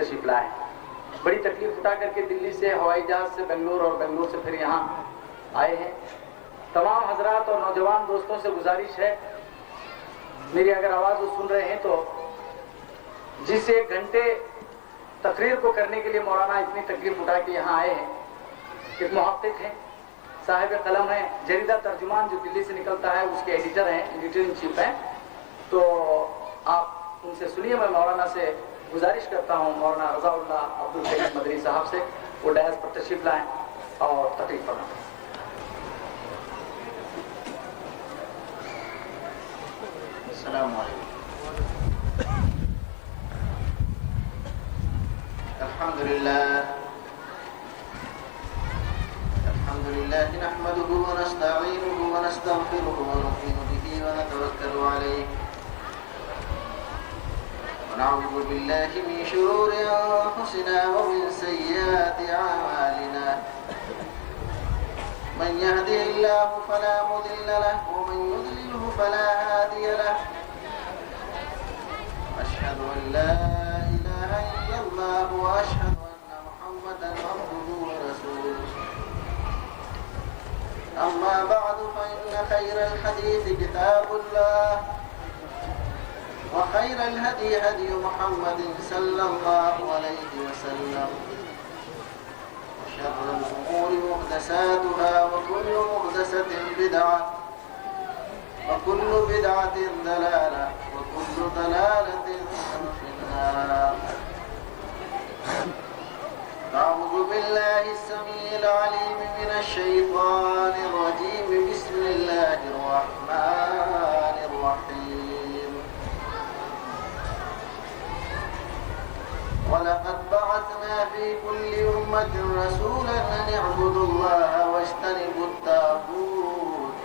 تشریف لائے ہیں. بڑی تکلیف اٹھا کر کے دلی سے ہوائی جہاز سے بنگلور اور بنگلور سے پھر یہاں آئے ہیں. تمام حضرات اور نوجوان دوستوں سے گزارش ہے، میری اگر آواز وہ سن رہے ہیں تو جس 1 گھنٹے تقریر کو کرنے کے لیے مولانا اتنی تکلیف اٹھا کے یہاں آئے ہیں، ایک محقق ہیں، صاحب قلم ہیں، جریدہ ترجمان جو دلی سے نکلتا ہے اس کے ایڈیٹر ہیں، ایڈیٹر ان چیف ہیں. تو آپ ان سے سنیے. میں مولانا سے گزارش کرتا ہوں، مولانا رضا اللہ عبدالکریم مدنی صاحب سے، وہ ڈائز پر تشریف لائیں اور تقریر فرمائیں. السلام علیکم. الحمد لله نحمده ونستعينه ونستغفره ونؤمن به ونتوكل عليه ونعوذ بالله من شرور أنفسنا ومن سيئات أعمالنا. من يهده الله فلا مضل له ومن يضلله فلا هادي له. أشهد أن لا إله إلا الله وأشهد أن محمدا عبده ورسوله. أما بعد فإن خير الحديث كتاب الله وخير الهدي هدي محمد صلى الله عليه وسلم وشر الأمور محدثاتها وكل محدثة بدعة وكل بدعة ضلالة وكل ضلالة في النار. أعوذ بالله السميع العليم من الشيطان الرجيم. بسم الله الرحمن الرحيم. ولقد بعثنا في كل أمة رسولا أن اعبدوا الله واجتنبوا الطاغوت.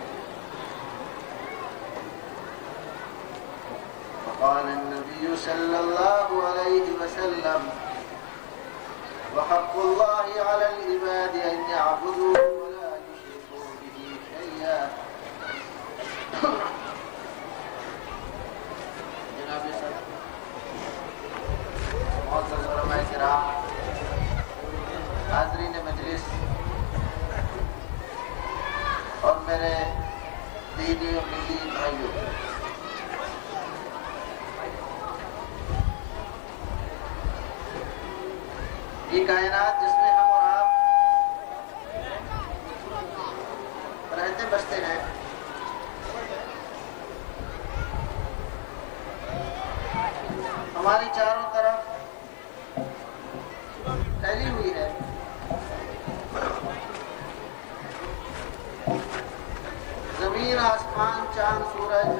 وقال النبي صلى الله عليه وسلم: وحق الله على العباد أن يعبدوه ولا يشركوا به شيئا. جناب صاحب، معزز علماء کرام، حاضرین مجلس اور میرے دینی و ملی بھائیوں، یہ کائنات جس میں ہم اور آپ رہتے بستے ہیں، ہماری چاروں طرف پھیلی ہوئی ہے. زمین، آسمان، چاند، سورج،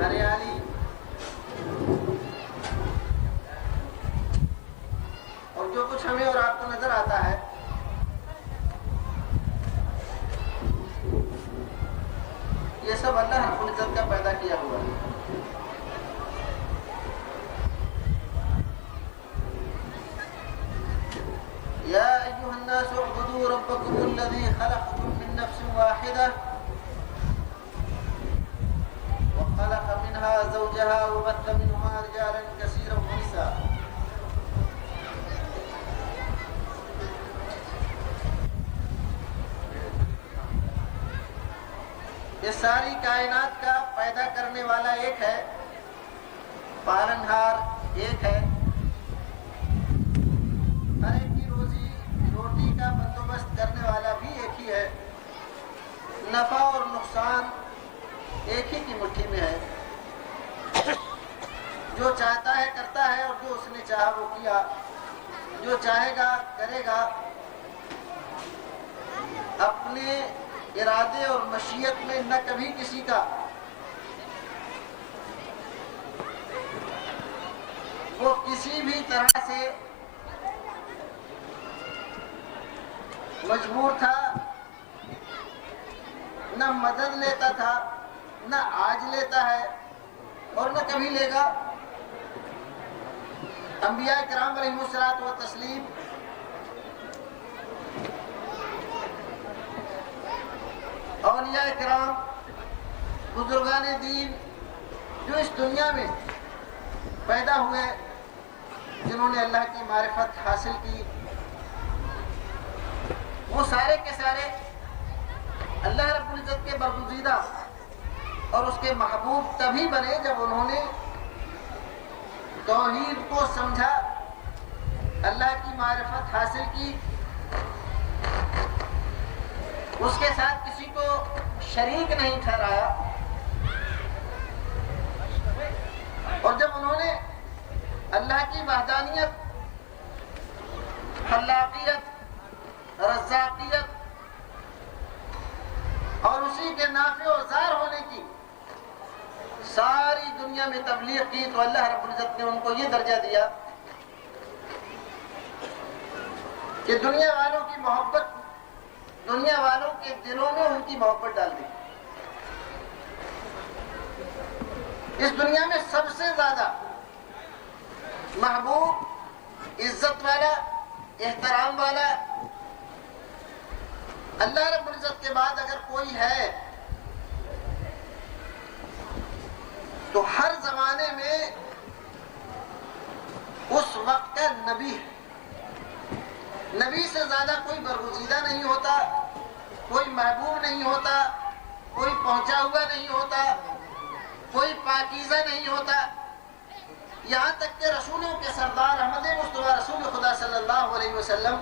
ہریالی، اور جو کچھ ہمیں اور آپ کو نظر آتا ہے، یہ سب اللہ رب العزت کا پیدا کیا ہوا ہے. یا ایھا الناس اعبدوا ربکم الذی خلقکم من نفس واحدہ وخلق منها زوجها وبث منهما رجالا كثيرا ونساء. یہ ساری کائنات کا پیدا کرنے والا ایک ہے، پالنہار ایک ہے، ہر ایک کی روٹی کا بندوبست کرنے والا بھی ایک ہی ہے، نفع اور نقصان ایک ہی کی مٹھی میں ہے. جو چاہتا ہے کرتا ہے، اور جو اس نے چاہا وہ کیا، جو چاہے گا کرے گا. اپنے ارادے اور مشیت میں نہ کبھی کسی کا وہ کسی بھی طرح سے مجبور تھا، نہ مدد لیتا تھا، نہ آج لیتا ہے اور نہ کبھی لے گا. انبیاء کرام علیہم الصلوۃ والتسلیم اور اولیاء کرام، بزرگان دین جو اس دنیا میں پیدا ہوئے، جنہوں نے اللہ کی معرفت حاصل کی، وہ سارے کے سارے اللہ رب العزت کے برگزیدہ اور اس کے محبوب تبھی بنے جب انہوں نے توحید کو سمجھا، اللہ کی معرفت حاصل کی، اس کے ساتھ کسی کو شریک نہیں ٹھہرایا، اور جب انہوں نے اللہ کی وحدانیت، خلاقیت، رزاقیت اور اسی کے نافع و ضار ہونے کی ساری دنیا میں تبلیغ کی، تو اللہ رب العزت نے ان کو یہ درجہ دیا کہ دنیا والوں کی محبت، دنیا والوں کے دلوں میں ان کی محبت ڈال دی۔ اس دنیا میں سب سے زیادہ محبوب، عزت والا، احترام والا اللہ رب العزت کے بعد اگر کوئی ہے تو ہر زمانے میں اس وقت کا نبی ہے۔ نبی سے زیادہ کوئی برگزیدہ نہیں ہوتا، کوئی محبوب نہیں ہوتا، کوئی پہنچا ہوا نہیں ہوتا، کوئی پاکیزہ نہیں ہوتا، یہاں تک کہ رسولوں کے سردار احمد مصطفیٰ رسول خدا صلی اللہ علیہ وسلم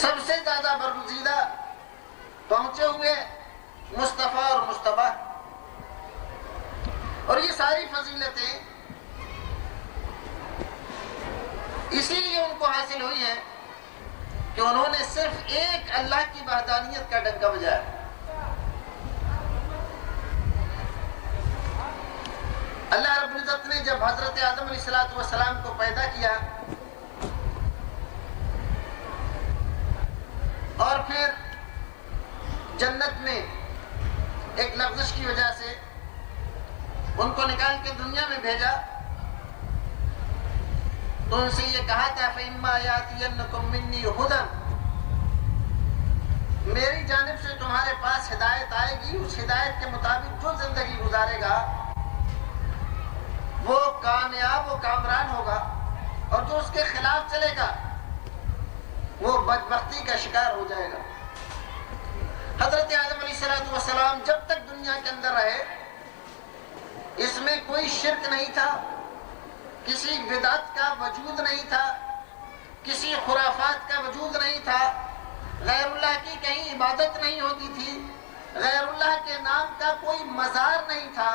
سب سے زیادہ برگزیدہ، پہنچے ہوئے، مصطفیٰ اور مصطفیٰ، اور یہ ساری فضیلتیں اسی لیے ان کو حاصل ہوئی ہیں کہ انہوں نے صرف ایک اللہ کی وحدانیت کا ڈنکا بجایا۔ اللہ رب العزت نے جب حضرت آدم علیہ السلام کو پیدا کیا اور پھر جنت میں ایک لغزش کی وجہ سے ان کو نکال کے دنیا میں بھیجا، تو ان سے یہ کہا تھا فَإِمَّا يَأْتِيَنَّكُم مِّنِّي هُدًى، میری جانب سے تمہارے پاس ہدایت آئے گی، اس ہدایت کے مطابق جو زندگی گزارے گا وہ کامیاب و کامران ہوگا، اور جو اس کے خلاف چلے گا وہ بدبختی کا شکار ہو جائے گا۔ حضرت آدم علیہ السلام جب تک دنیا کے اندر رہے، اس میں کوئی شرک نہیں تھا، کسی بدعت کا وجود نہیں تھا، کسی خرافات کا وجود نہیں تھا، غیر اللہ کی کہیں عبادت نہیں ہوتی تھی، غیر اللہ کے نام کا کوئی مزار نہیں تھا،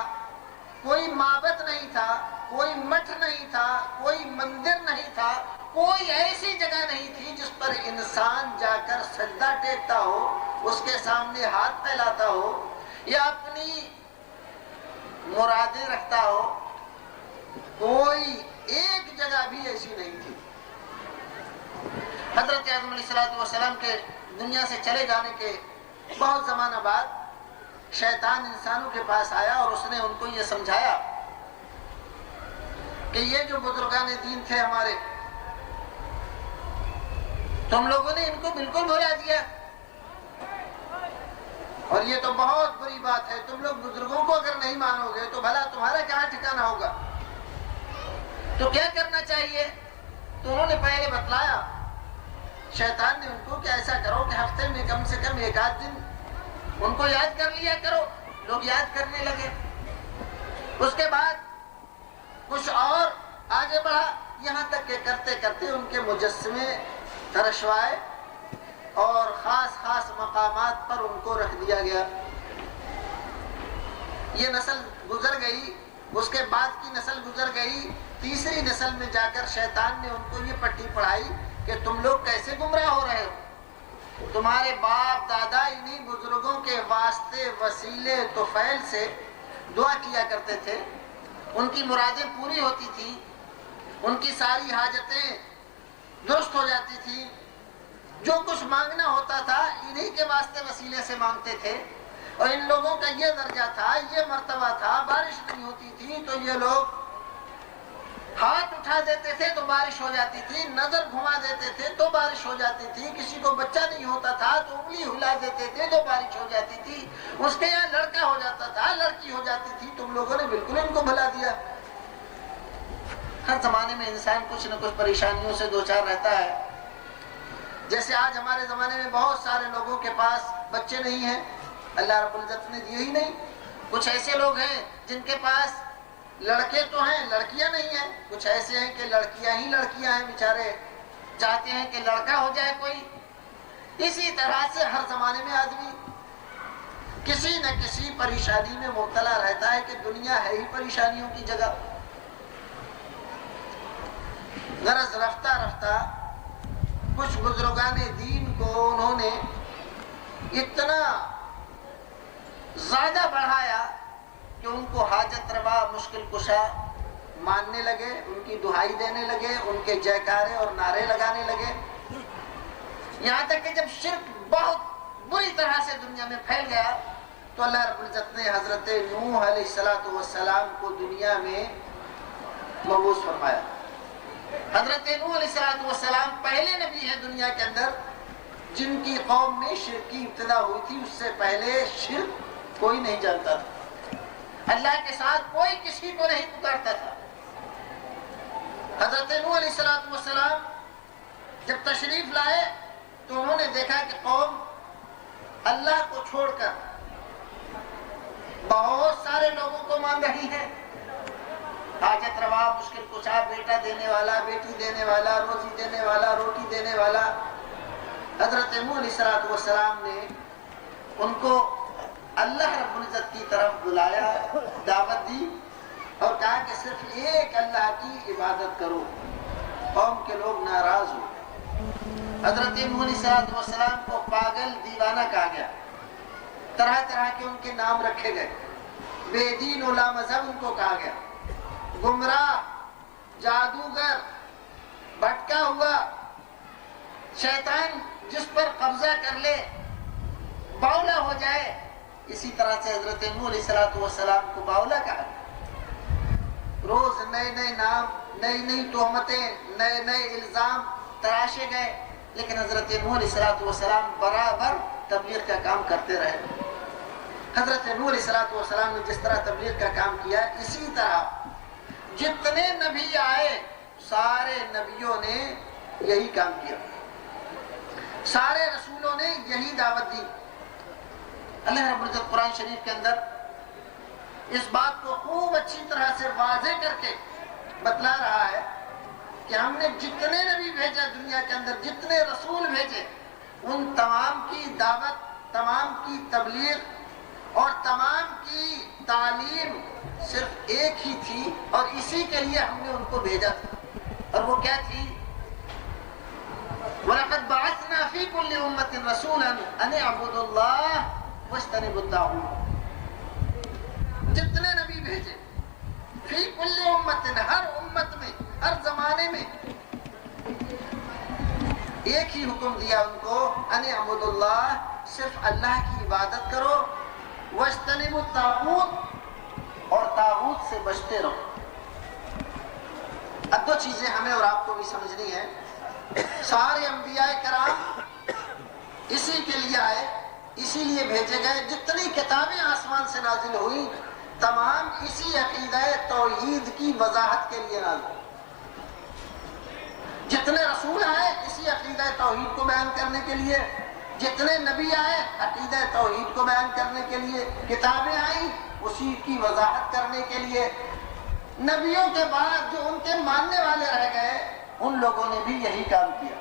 کوئی معبد نہیں تھا، کوئی مٹھ نہیں تھا، کوئی مندر نہیں تھا، کوئی ایسی جگہ نہیں تھی جس پر انسان جا کر سجدہ ٹیکتا ہو، اس کے سامنے ہاتھ پھیلاتا ہو یا اپنی مرادیں رکھتا ہو، کوئی ایک جگہ بھی ایسی نہیں تھی۔ حضرت آدم علیہ السلام کے دنیا سے چلے جانے کے بہت زمانہ بعد شیطان انسانوں کے پاس آیا اور اس نے ان کو یہ سمجھایا کہ یہ جو بزرگان دین تھے ہمارے، تم لوگوں نے ان کو بالکل بھلا دیا، اور یہ تو بہت بری بات ہے، تم لوگ بزرگوں کو اگر نہیں مانو گے تو بھلا تمہارا کہاں ٹھکانہ ہوگا، تو کیا کرنا چاہیے؟ تو انہوں نے پہلے بتلایا شیطان نے ان کو کہ ایسا کرو کہ ہفتے میں کم سے کم ایک آدھ دن ان کو یاد کر لیا کرو۔ لوگ یاد کرنے لگے، اس کے بعد کچھ اور آگے بڑھا، یہاں تک کہ کرتے کرتے ان کے مجسمے ترشوائے اور خاص خاص مقامات پر ان کو رکھ دیا گیا۔ یہ نسل گزر گئی، اس کے بعد کی نسل گزر گئی، تیسری نسل میں جا کر شیطان نے ان کو یہ پٹی پڑھائی کہ تم لوگ کیسے گمراہ ہو رہے ہو، تمہارے باپ دادا انہی بزرگوں کے واسطے وسیلے طفیل سے دعا کیا کرتے تھے، ان کی مرادیں پوری ہوتی تھی، ان کی ساری حاجتیں درست ہو جاتی تھی، جو کچھ مانگنا ہوتا تھا انہی کے واسطے وسیلے سے مانگتے تھے، اور ان لوگوں کا یہ درجہ تھا، یہ مرتبہ تھا، بارش نہیں ہوتی تھی تو یہ لوگ ہاتھ اٹھا دیتے تھے تو بارش ہو جاتی تھی، نظر گھما دیتے تھے تو بارش ہو جاتی تھی، کسی کو بچہ نہیں ہوتا تھا تو انگلی ہلا دیتے تھے تو بارش ہو جاتی تھی، اس کے یہاں لڑکا ہو جاتا تھا لڑکی ہو جاتی تھی، تم لوگوں نے بالکل ان کو بھلا دیا۔ ہر زمانے میں انسان کچھ نہ کچھ پریشانیوں سے دوچار رہتا ہے۔ جیسے آج ہمارے زمانے میں بہت سارے لوگوں کے پاس بچے نہیں ہیں، اللہ رب العزت نے دیے ہی نہیں۔ کچھ ایسے لوگ ہیں جن کے پاس لڑکے تو ہیں لڑکیاں نہیں ہیں، کچھ ایسے ہیں کہ لڑکیاں ہی لڑکیاں ہیں، بیچارے چاہتے ہیں کہ لڑکا ہو جائے کوئی۔ اسی طرح سے ہر زمانے میں آدمی کسی نہ کسی پریشانی میں مبتلا رہتا ہے کہ دنیا ہے ہی پریشانیوں کی جگہ۔ غرض رفتہ رفتہ کچھ بزرگان دین کو انہوں نے اتنا زیادہ بڑھایا کہ ان کو حاجت روا مشکل کشا ماننے لگے، ان کی دہائی دینے لگے، ان کے جیکارے اور نعرے لگانے لگے، یہاں تک کہ جب شرک بہت بری طرح سے دنیا میں پھیل گیا تو اللہ رب العزت نے حضرت نوح علیہ السلام کو دنیا میں مبعوث فرمایا۔ حضرت نوح علیہ السلام پہلے نبی ہیں دنیا کے اندر جن کی قوم میں شرک کی ابتدا ہوئی تھی، اس سے پہلے شرک کوئی نہیں جانتا تھا، اللہ کے ساتھ کوئی کسی کو نہیں پکارتا تھا۔ حضرت نوح علیہ السلام جب تشریف لائے تو انہوں نے دیکھا کہ قوم اللہ کو چھوڑ کر بہت سارے لوگوں کو مان رہی ہے، حاجت روا مشکل کشا، بیٹا دینے والا، بیٹی دینے والا، روزی دینے والا، روٹی دینے والا۔ حضرت نوح علیہ السلام نے ان کو اللہ رب العزت کی طرف بلایا، دعوت دی اور کہا کہ صرف ایک اللہ کی عبادت کرو۔ قوم کے لوگ ناراض ہوئے، حضرت نوح علیہ السلام کو پاگل دیوانہ کہا گیا، طرح طرح کے ان کے نام رکھے گئے، بے دین و لا مذہب ان کو کہا گیا، گمراہ، جادوگر، بھٹکا ہوا، شیطان جس پر قبضہ کر لے باولا ہو جائے۔ اسی طرح سے حضرت نوح علیہ السلام کو باولا کہا گیا۔ روز نئے نئے نام، نئی نئی تہمتیں، نئے نئے الزام تراشے گئے، لیکن حضرت نوح علیہ السلام برابر تبلیغ کا کام کرتے رہے۔ حضرت نوح علیہ السلام نے جس طرح تبلیغ کا کام کیا، اسی طرح جتنے نبی آئے سارے نبیوں نے یہی کام کیا، سارے رسولوں نے یہی دعوت دی۔ اللہ رب العزت قرآن شریف کے اندر اس بات کو خوب اچھی طرح سے واضح کر کے بتلا رہا ہے کہ ہم نے جتنے نبی بھیجے دنیا کے اندر، جتنے رسول بھیجے، ان تمام کی دعوت، تمام کی تبلیغ اور تمام کی تعلیم صرف ایک ہی تھی، اور اسی کے لیے ہم نے ان کو بھیجا تھا، اور وہ کیا تھی؟ وَلَقَدْ بَعَثْنَا فِي كُلِّ أُمَّةٍ رَسُولًا أَنِ اعْبُدُوا اللَّهَ وَاجْتَنِبُوا الطَّاغُوتَ۔ جتنے نبی بھیجے، فی کل امت، ہر امت میں، ہر زمانے میں ایک ہی حکم دیا ان کو، ان اعبدوا اللہ، صرف اللہ کی عبادت کرو، واجتنبوا الطاغوت، اور طاغوت سے بچتے رہو۔ اب دو چیزیں ہمیں اور آپ کو بھی سمجھنی ہے، سارے انبیاء کرام اسی کے لیے آئے، اسی لیے بھیجے گئے، جتنی کتابیں آسمان سے نازل ہوئی تمام اسی عقیدہ توحید کی وضاحت کے لیے نازل، جتنے رسول آئے اسی عقیدہ توحید کو بیان کرنے کے لیے، جتنے نبی آئے عقیدہ توحید کو بیان کرنے کے لیے، کتابیں آئیں اسی کی وضاحت کرنے کے لیے۔ نبیوں کے بعد جو ان کے ماننے والے رہ گئے ان لوگوں نے بھی یہی کام کیا،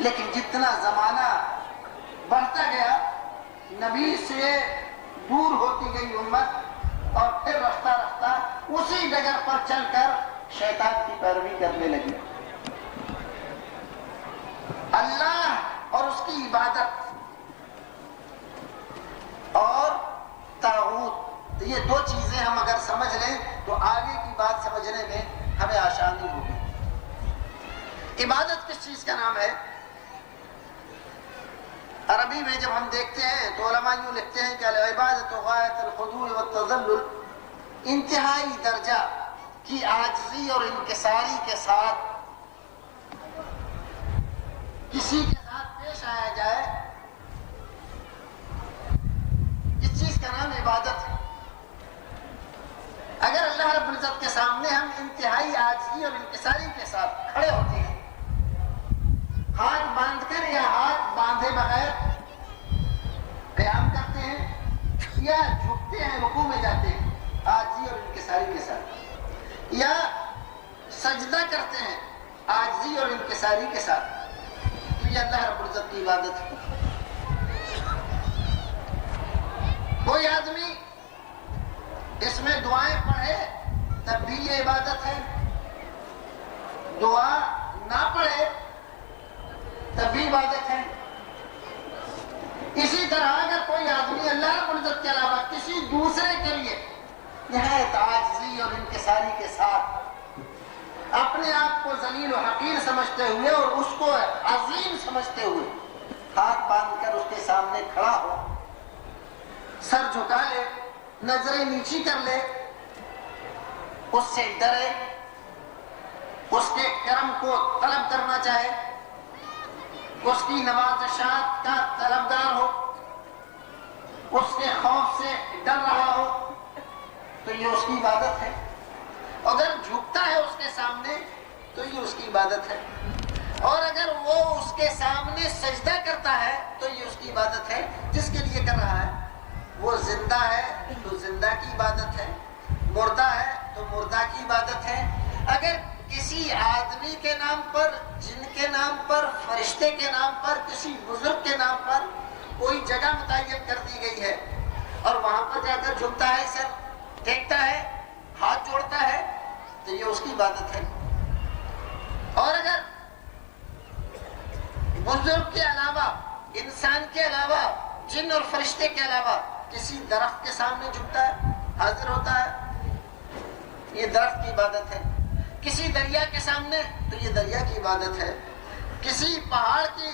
لیکن جتنا زمانہ بڑھتا گیا نبی سے دور ہوتی گئی امت، اور پھر رفتہ رفتہ اسی ڈگر پر چل کر شیطان کی پیروی کرنے لگی۔ اللہ اور اس کی عبادت اور طاغوت، یہ دو چیزیں ہم اگر سمجھ لیں تو آگے کی بات سمجھنے میں ہمیں آسانی ہوگی۔ عبادت کس چیز کا نام ہے؟ عربی میں جب ہم دیکھتے ہیں تو علماء یوں لکھتے ہیں کہ العبادت غایت الخضوع والتذلل، انتہائی درجہ کی عاجزی اور انکساری کے ساتھ کسی کے ساتھ پیش آیا جائے، اس چیز کا نام عبادت ہے۔ اگر اللہ رب العزت کے سامنے ہم انتہائی عاجزی اور انکساری کے ساتھ کھڑے ہوتے ہیں، ہاتھ باندھ کر یا ہاتھ باندھے بغیر قیام کرتے ہیں یا جھکتے ہیں، رکوع میں جاتے ہیں عاجزی اور انکساری کے ساتھ، یا سجدہ کرتے ہیں عاجزی اور انکساری کے ساتھ، تو یہ اللہ رب العزت کی عبادت ہے۔ کوئی آدمی اس میں دعائیں پڑھے تب بھی یہ عبادت ہے، دعا نہ پڑھے تب بھی عبادت ہے۔ اسی طرح اگر کوئی آدمی اللہ رب العزت کے علاوہ کسی دوسرے کے لیے نہایت عاجزی اور انکساری کے ساتھ اپنے آپ کو ذلیل و حقیر سمجھتے ہوئے اور اس کو عظیم سمجھتے ہوئے ہاتھ باندھ کر اس کے سامنے کھڑا ہو، سر جھکا لے، نظریں نیچی کر لے، اس سے ڈرے، اس کے کرم کو طلب کرنا چاہے، اس کی نوازشات کا طلبگار ہو، اس کے خوف سے ڈر رہا ہو، تو یہ اس کی عبادت ہے۔ اگر جھکتا ہے اس کے سامنے تو یہ اس کی عبادت ہے، اور اگر وہ اس کے سامنے سجدہ کرتا ہے تو یہ اس کی عبادت ہے۔ جس کے لیے کر رہا ہے وہ زندہ ہے تو زندہ کی عبادت ہے، مردہ ہے تو مردہ کی عبادت ہے۔ اگر کسی آدمی کے نام پر، جن کے نام پر، فرشتے کے نام پر، کسی بزرگ کے نام پر کوئی جگہ متعین کر دی گئی ہے اور وہاں پر جا کر جھکتا ہے، سر ٹیکتا ہے، ہاتھ جوڑتا ہے، تو یہ اس کی عبادت ہے۔ اور اگر بزرگ کے علاوہ، انسان کے علاوہ، جن اور فرشتے کے علاوہ کسی درخت کے سامنے جھکتا ہے، حاضر ہوتا ہے، یہ درخت کی عبادت ہے۔ کسی دریا کے سامنے تو یہ دریا کی عبادت ہے۔ کسی پہاڑ کی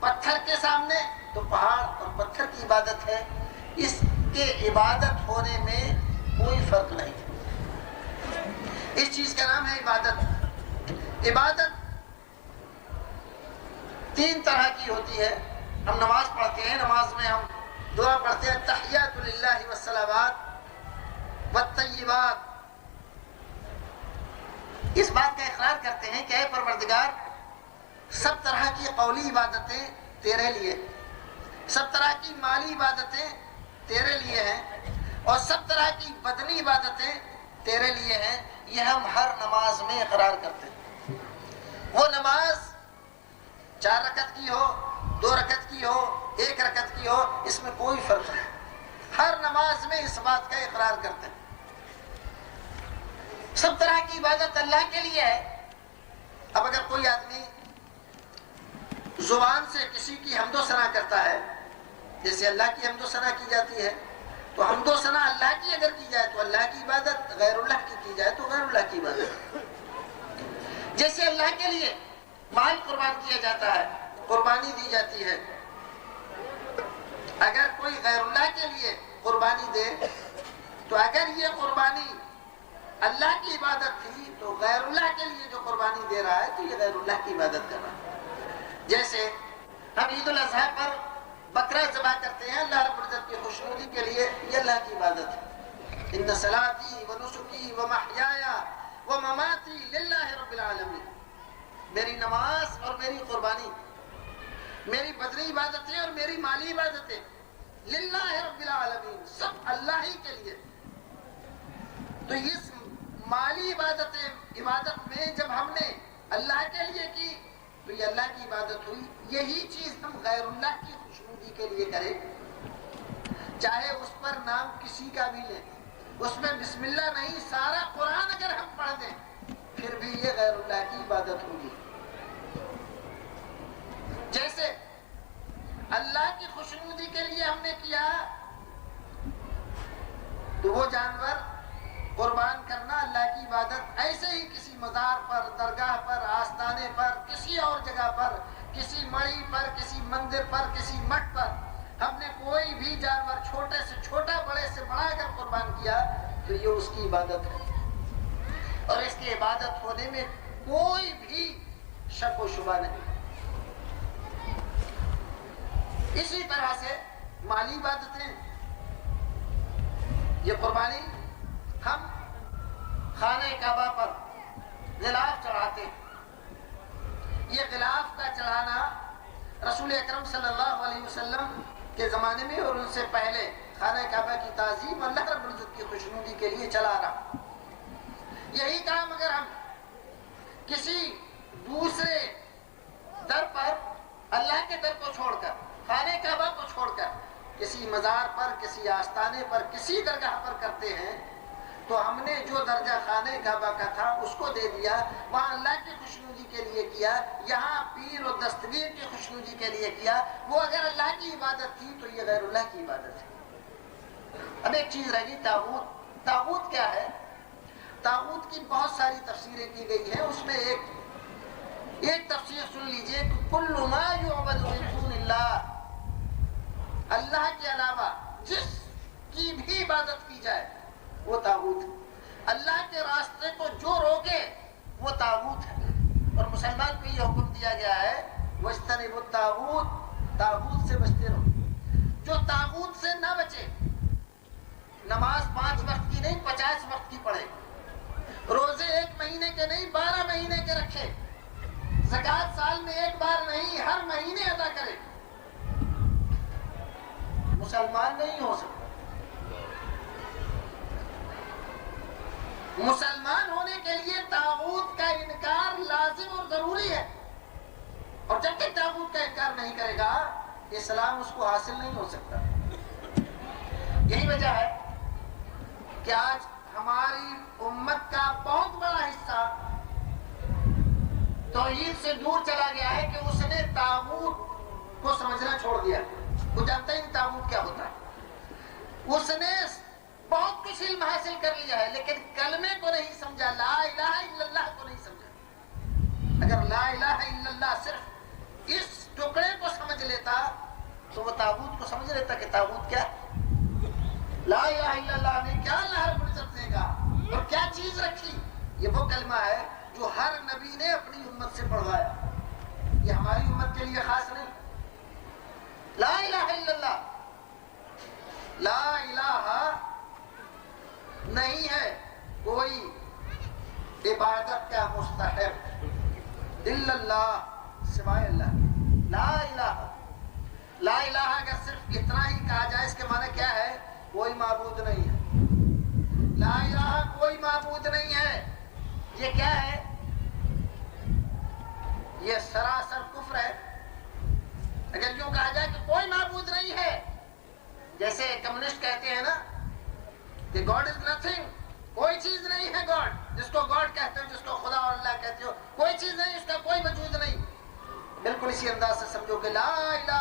پتھر کے سامنے تو پہاڑ اور پتھر کی عبادت ہے۔ اس کے عبادت ہونے میں کوئی فرق نہیں۔ اس چیز کا نام ہے عبادت۔ عبادت تین طرح کی ہوتی ہے۔ ہم نماز پڑھتے ہیں، نماز میں ہم دعا پڑھتے ہیں، تحیات للہ والصلوات والطیبات۔ اس بات کا اقرار کرتے ہیں کہ اے پروردگار، سب طرح کی قولی عبادتیں تیرے لیے، سب طرح کی مالی عبادتیں تیرے لیے ہیں، اور سب طرح کی بدنی عبادتیں تیرے لیے ہیں۔ یہ ہم ہر نماز میں اقرار کرتے ہیں۔ وہ نماز 4 رکعت کی ہو، 2 رکعت کی ہو، 1 رکعت کی ہو، اس میں کوئی فرق نہیں۔ ہر نماز میں اس بات کا اقرار کرتے ہیں۔ سب طرح کی عبادت اللہ کے لیے ہے۔ اب اگر کوئی آدمی زبان سے کسی کی حمد و ثنا کرتا ہے، جیسے اللہ کی حمد و ثنا کی جاتی ہے، تو حمد و ثنا اللہ کی اگر کی جائے تو اللہ کی عبادت، غیر اللہ کی جائے تو غیر اللہ کی عبادت۔ جیسے اللہ کے لیے مال قربان کیا جاتا ہے، قربانی دی جاتی ہے، اگر کوئی غیر اللہ کے لیے قربانی دے تو اگر یہ قربانی اللہ کی عبادت تھی تو غیر اللہ کے لیے جو قربانی دے رہا ہے تو یہ غیر اللہ کی عبادت کر رہا ہے۔ جیسے ہم عید الاضحیٰ پر بکرا ذبح کرتے ہیں اللہ رب العزت کی خوشنودی کے لیے، یہ اللہ کی عبادت ہے۔ ان صلاتی و نسکی و محیایا و مماتی للہ رب العالمین۔ میری نماز اور میری قربانی، میری بدنی عبادتیں اور میری مالی عبادتیں للہ رب العالمین، سب اللہ ہی کے لیے۔ تو اس مالی عبادت میں جب ہم نے اللہ کے لیے کی تو یہ اللہ کی عبادت ہوئی۔ یہی چیز ہم غیر اللہ کی خوشنودی کے لیے کریں، چاہے اس پر نام کسی کا بھی لیں، اس میں بسم اللہ نہیں، سارا قرآن اگر ہم پڑھ دیں پھر بھی یہ غیر اللہ کی عبادت ہوگی۔ جیسے اللہ کی خوشنودی کے لیے ہم نے کیا تو وہ جانور قربان کرنا اللہ کی عبادت۔ ایسے ہی کسی مزار پر، درگاہ پر، آستانے پر، کسی اور جگہ پر، کسی مڑی پر، کسی مندر پر، کسی مٹ پر ہم نے کوئی بھی جانور چھوٹے سے چھوٹا، بڑے سے بڑا اگر قربان کیا تو یہ اس کی عبادت ہے۔ اور کی عبادت ہونے میں کوئی بھی شک و شبہ نہیں۔ اسی طرح سے مالی عبادتیں، یہ قربانی ہم خانہ کعبہ پر غلاف چڑھاتے ہیں۔ یہ غلاف کا چڑھانا رسول اکرم صلی اللہ علیہ وسلم کے زمانے میں اور ان سے پہلے خانہ کعبہ کی تعظیم اللہ رب العزت کی خوشنودی کے لیے چلا رہا۔ یہی کام اگر ہم کسی دوسرے در پر، اللہ کے در کو چھوڑ کر، خانہ کعبہ کو چھوڑ کر کسی مزار پر، کسی آستانے پر، کسی درگاہ پر کرتے ہیں تو ہم نے جو درجہ خانہ کعبہ کا تھا اس کو دے دیا، وہاں اللہ کی خوشنودی کے لیے کیا، یہاں پیر و دستگیر کی خوشنودی کے لیے کیا۔ وہ اگر اللہ کی عبادت تھی تو یہ غیر اللہ کی عبادت ہے۔ اب ایک چیز رہ گئی طاغوت۔ طاغوت کیا ہے؟ طاغوت کی بہت ساری تفسیریں کی گئی ہیں، اس میں ایک تفسیر سن لیجئے کہ کل ما یعبد من دون اللہ، اللہ کے علاوہ جس کی بھی عبادت کی جائے وہ طاغوت ہے۔ اللہ کے راستے کو جو روکے وہ طاغوت ہے۔ اور مسلمان کو یہ حکم دیا گیا ہے وَاجْتَنِبُوا الطَّاغُوتَ، طاغوت سے بچتے رہو۔ جو طاغوت سے نہ بچے، نماز 5 وقت کی نہیں 50 وقت کی پڑھے، روزے 1 مہینے کے نہیں 12 مہینے کے رکھے، زکوٰۃ سال میں 1 بار نہیں ہر مہینے ادا کرے، مسلمان نہیں ہو سکتا۔ مسلمان ہونے کے لیے طاغوت کا انکار لازم اور ضروری ہے، اور جب تک طاغوت کا انکار نہیں کرے گا اسلام اس کو حاصل نہیں ہو سکتا۔ یہی وجہ ہے کہ آج ہماری امت کا بہت بڑا حصہ توحید سے دور چلا گیا ہے کہ اس نے طاغوت کو سمجھنا چھوڑ دیا، وہ جانتا ہی نہیں طاغوت کیا ہوتا ہے۔ اس نے بہت کچھ علم حاصل کر لیا ہے لیکن کلمے کو نہیں سمجھا، لا الہ الا اللہ کو نہیں سمجھا۔ اگر لا الہ الا اللہ صرف اس ٹکڑے کو سمجھ لیتا تو وہ طاغوت کو سمجھ لیتا کہ طاغوت کیا ہے۔ لا الہ الا اللہ نے کیا اللہ رب العزت نے کہا اور کیا چیز رکھی، یہ وہ کلمہ ہے جو ہر نبی نے اپنی امت سے پڑھوایا، یہ ہماری امت کے لیے خاص نہیں۔ لا الہ الا اللہ، لا الہ نہیں ہے کوئی عبادت کا مستحق الا اللہ، سوائے اللہ کے۔ لا الہ، لا الہ اگر صرف اتنا ہی کہا جائے اس کے معنی کیا ہے؟ کوئی معبود نہیں ہے۔ لا الہ کوئی معبود نہیں ہے، یہ کیا ہے؟ یہ سراسر کفر ہے۔ اگر یوں کہا جائے کہ کوئی معبود نہیں ہے، جیسے کمیونسٹ کہتے ہیں نا کہ گاڈ از نتھنگ، کوئی چیز نہیں ہے گاڈ، جس کو گاڈ کہتے ہو، جس کو خدا اور اللہ کہتے ہو، کوئی چیز نہیں، اس کا کوئی وجود نہیں۔ بالکل اسی انداز سے سمجھو کہ لا الہ،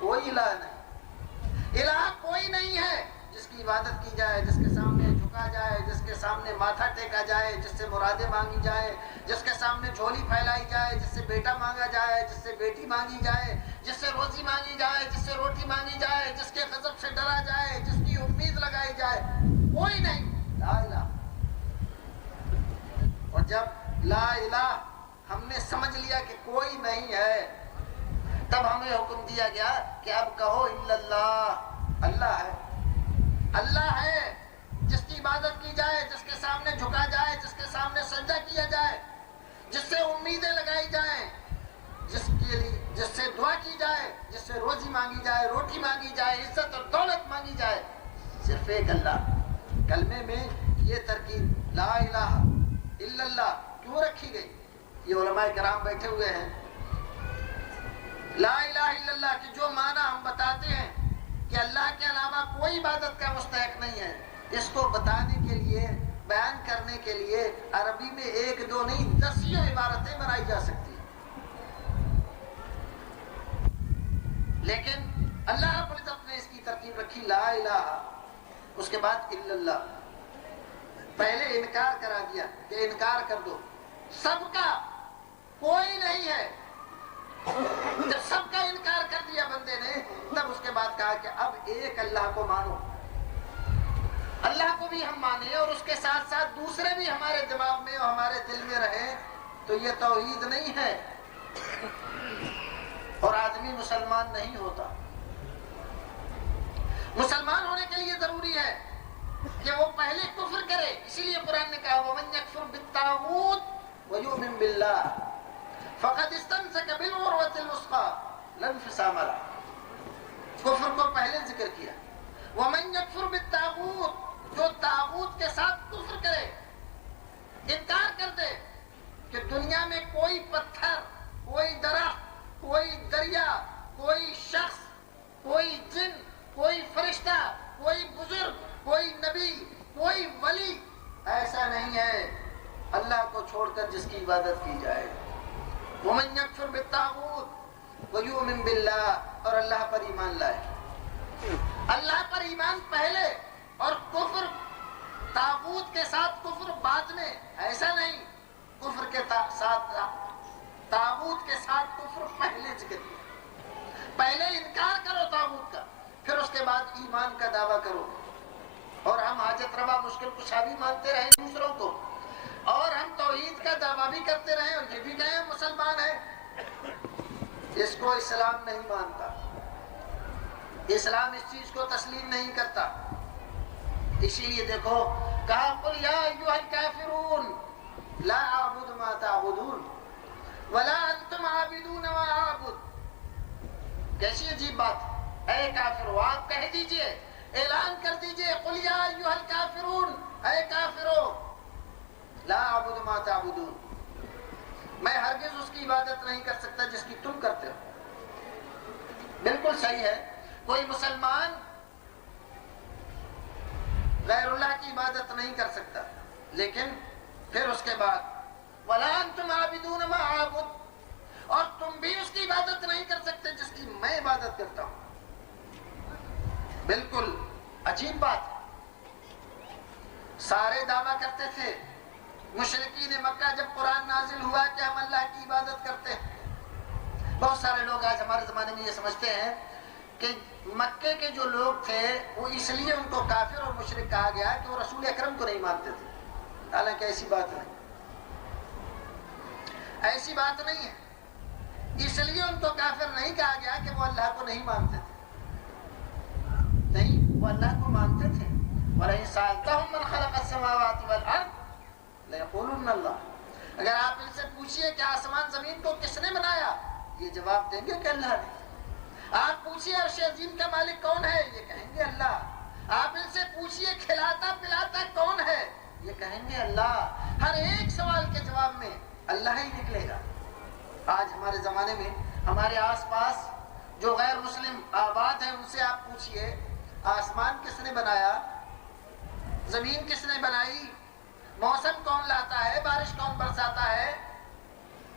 کوئی الہ نہیں، الہ کوئی نہیں ہے جس کی عبادت کی جائے، جس کے سامنے جھکا جائے، جس کے سامنے ماتھا ٹیکا جائے، جس سے مرادیں مانگی جائے، جس کے سامنے جھولی پھیلائی جائے، جس سے بیٹا مانگا جائے، جس سے بیٹی مانگی جائے، جس سے روزی مانگی جائے، جس سے روٹی مانگی جائے، جس کے غضب سے ڈرا جائے، جس کی امید لگائی جائے، کوئی نہیں، لا الہ۔ اور جب لا الہ ہم نے سمجھ لیا کہ کوئی نہیں ہے، تب ہمیں حکم دیا گیا کہ اب کہو الا اللہ، اللہ ہے، اللہ ہے جس کی عبادت کی جائے، جس کے سامنے جھکا جائے، جس کے سامنے سجدہ کیا جائے، جس سے امیدیں لگائی جائیں، جس سے دعا کی جائے، جس سے روزی مانگی جائے، روٹی مانگی جائے، عزت اور دولت مانگی جائے، صرف ایک اللہ۔ کلمے میں یہ ترکیب لا الہ الا اللہ کیوں رکھی گئی؟ یہ علماء کرام بیٹھے ہوئے ہیں۔ لا الہ الا اللہ کی جو معنی ہم بتاتے ہیں کہ اللہ کے علاوہ کوئی عبادت کا مستحق نہیں ہے، اس کو بتانے کے لیے، بیان کرنے کے لیے عربی میں 1 2 نہیں 10 عبارتیں بنائی جا سکتی ہیں، لیکن اللہ رب العزت نے اس کی ترتیب رکھی لا الہ، اس کے بعد الا اللہ۔ پہلے انکار کرا دیا کہ انکار کر دو، سب کا کوئی نہیں ہے۔ جب سب کا انکار کر دیا بندے نے، تب اس کے بعد کہا کہ اب ایک اللہ کو مانو۔ اللہ کو بھی ہم مانیں اور اس کے ساتھ ساتھ دوسرے بھی ہمارے دماغ میں اور ہمارے دل میں رہیں تو یہ توحید نہیں ہے اور آدمی مسلمان نہیں ہوتا۔ مسلمان ہونے کے لیے ضروری ہے کہ وہ پہلے کفر کرے، اسی لیے قرآن نے کہا وَمَن يَكْفُرْ بِالطَّاغُوتِ وَيُؤْمِن بِاللَّهِ فَقَدِ اسْتَمْسَكَ بِالْعُرْوَةِ الْوُثْقَىٰ لَا انفصام لَهَا۔ کفر کو پہلے ذکر کیا۔ وَمَن يَكْفُرْ بِالطَّاغُوتِ، جو طاغوت کے ساتھ کفر کرے، انکار کر دے کہ دنیا میں کوئی پتھر، کوئی درخت، کوئی دریا، کوئی شخص، کوئی جن، کوئی فرشتہ، کوئی بزرگ، کوئی نبی، کوئی ولی ایسا نہیں ہے اللہ کو چھوڑ کر جس کی عبادت کی جائے۔ وَمَن يَكْفُرْ بِالطَّاغُوتِ وَيُؤْمِن بِاللَّهِ، اور اللہ پر ایمان لائے۔ اللہ پر ایمان پہلے اور کفر طاغوت کے ساتھ کفر بعد میں، ایسا نہیں۔ کفر کے ساتھ طاغوت کے ساتھ کفر پہلے ذکر کیا۔ پہلے انکار کرو طاغوت کا، پھر اس کے بعد ایمان کا دعویٰ کرو۔ اور ہم حاجت روا مشکل کشا بھی مانتے رہے دوسروں کو، اور ہم توحید کا دعویٰ بھی کرتے رہے اور یہ بھی کہیں ہم مسلمان ہیں، اس کو اسلام نہیں مانتا۔ اسلام اس چیز کو تسلیم نہیں کرتا۔ اسی لیے دیکھو کہا قل یا ایھا الکافرون لا اعبد ما تعبدون ولا انتم عابدون ما اعبد۔ کیسی عجیب بات، اے کافرو آپ کہہ دیجئے، اعلان کر دیجئے قل یا ایھا الکافرون، اے کافرو لا اعبد ما تعبدون، میں ہرگز اس کی عبادت نہیں کر سکتا جس کی تم کرتے ہو۔ بالکل صحیح ہے، کوئی مسلمان غیر اللہ کی عبادت نہیں کر سکتا، لیکن پھر اس کے بعد وَلَا أَنْتُمْ عَابِدُونَ مَا أَعْبُدُ، اور تم بھی اس کی عبادت نہیں کر سکتے جس کی میں عبادت کرتا ہوں۔ بالکل عجیب بات۔ سارے دعویٰ کرتے تھے مشرکین مکہ جب قرآن نازل ہوا کہ ہم اللہ کی عبادت کرتے ہیں۔ بہت سارے لوگ آج ہمارے زمانے میں یہ سمجھتے ہیں کہ مکے کے جو لوگ تھے وہ اس لیے ان کو کافر اور مشرک کہا گیا کہ وہ رسول اکرم کو نہیں مانتے تھے، حالانکہ ایسی بات نہیں، ایسی بات نہیں ہے۔ اس لیے ان کو کافر نہیں کہا گیا کہ وہ اللہ کو نہیں مانتے تھے، نہیں، وہ اللہ کو مانتے تھے۔ وَلَئِن سَأَلْتَهُم مَّنْ خَلَقَ السَّمَاوَاتِ وَالْأَرْضَ لَيَقُولُنَّ اللَّهُ، اگر آپ ان سے پوچھئے کہ آسمان زمین کو کس نے بنایا، یہ جواب دیں گے کہ اللہ نے۔ آپ پوچھئے عرش عظیم کا مالک کون ہے، یہ کہیں گے اللہ۔ آپ ان سے پوچھئے کھلاتا پلاتا کون ہے، یہ کہیں گے اللہ۔ ہر ایک سوال کے جواب میں اللہ ہی نکلے گا۔ آج ہمارے زمانے میں ہمارے آس پاس جو غیر مسلم آباد ہیں ان سے آپ پوچھئے آسمان کس نے بنایا، زمین کس نے بنائی، موسم کون لاتا ہے، بارش کون برساتا ہے،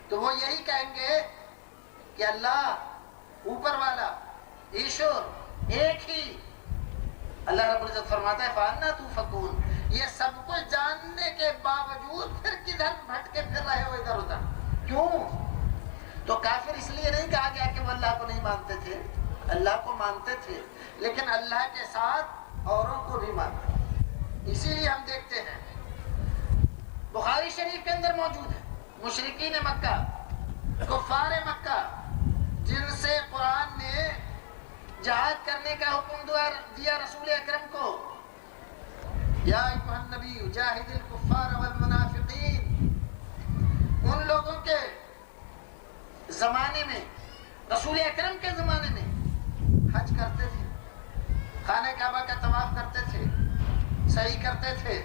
تو وہ یہی کہیں گے کہ اللہ، اوپر والا، ایشور، ایک ہی۔ اللہ رب العزت فرماتا ہے فَأَنَّىٰ تُؤْفَكُونَ، یہ سب کچھ جاننے کے باوجود پھر کدھر بھٹکے پھر رہے ہو ادھر ادھر، کیوں؟ تو کافر اس لیے نہیں کہا گیا کہ وہ اللہ کو نہیں مانتے تھے، اللہ کو مانتے تھے، لیکن اللہ کے ساتھ اوروں کو بھی مانتے۔ اسی لیے ہم دیکھتے ہیں بخاری شریف کے اندر موجود ہے مشرکین مکہ، کفار مکہ، جن سے قرآن نے جہاد کرنے کا حکم دیا رسول اکرم کو، یا ایھا النبی جاہد الکفار والمنافقین۔ ان لوگوں کے زمانے میں، رسول اکرم کے زمانے میں حج کرتے تھے، خانہ کعبہ کا طواف کرتے تھے، صحیح کرتے تھے،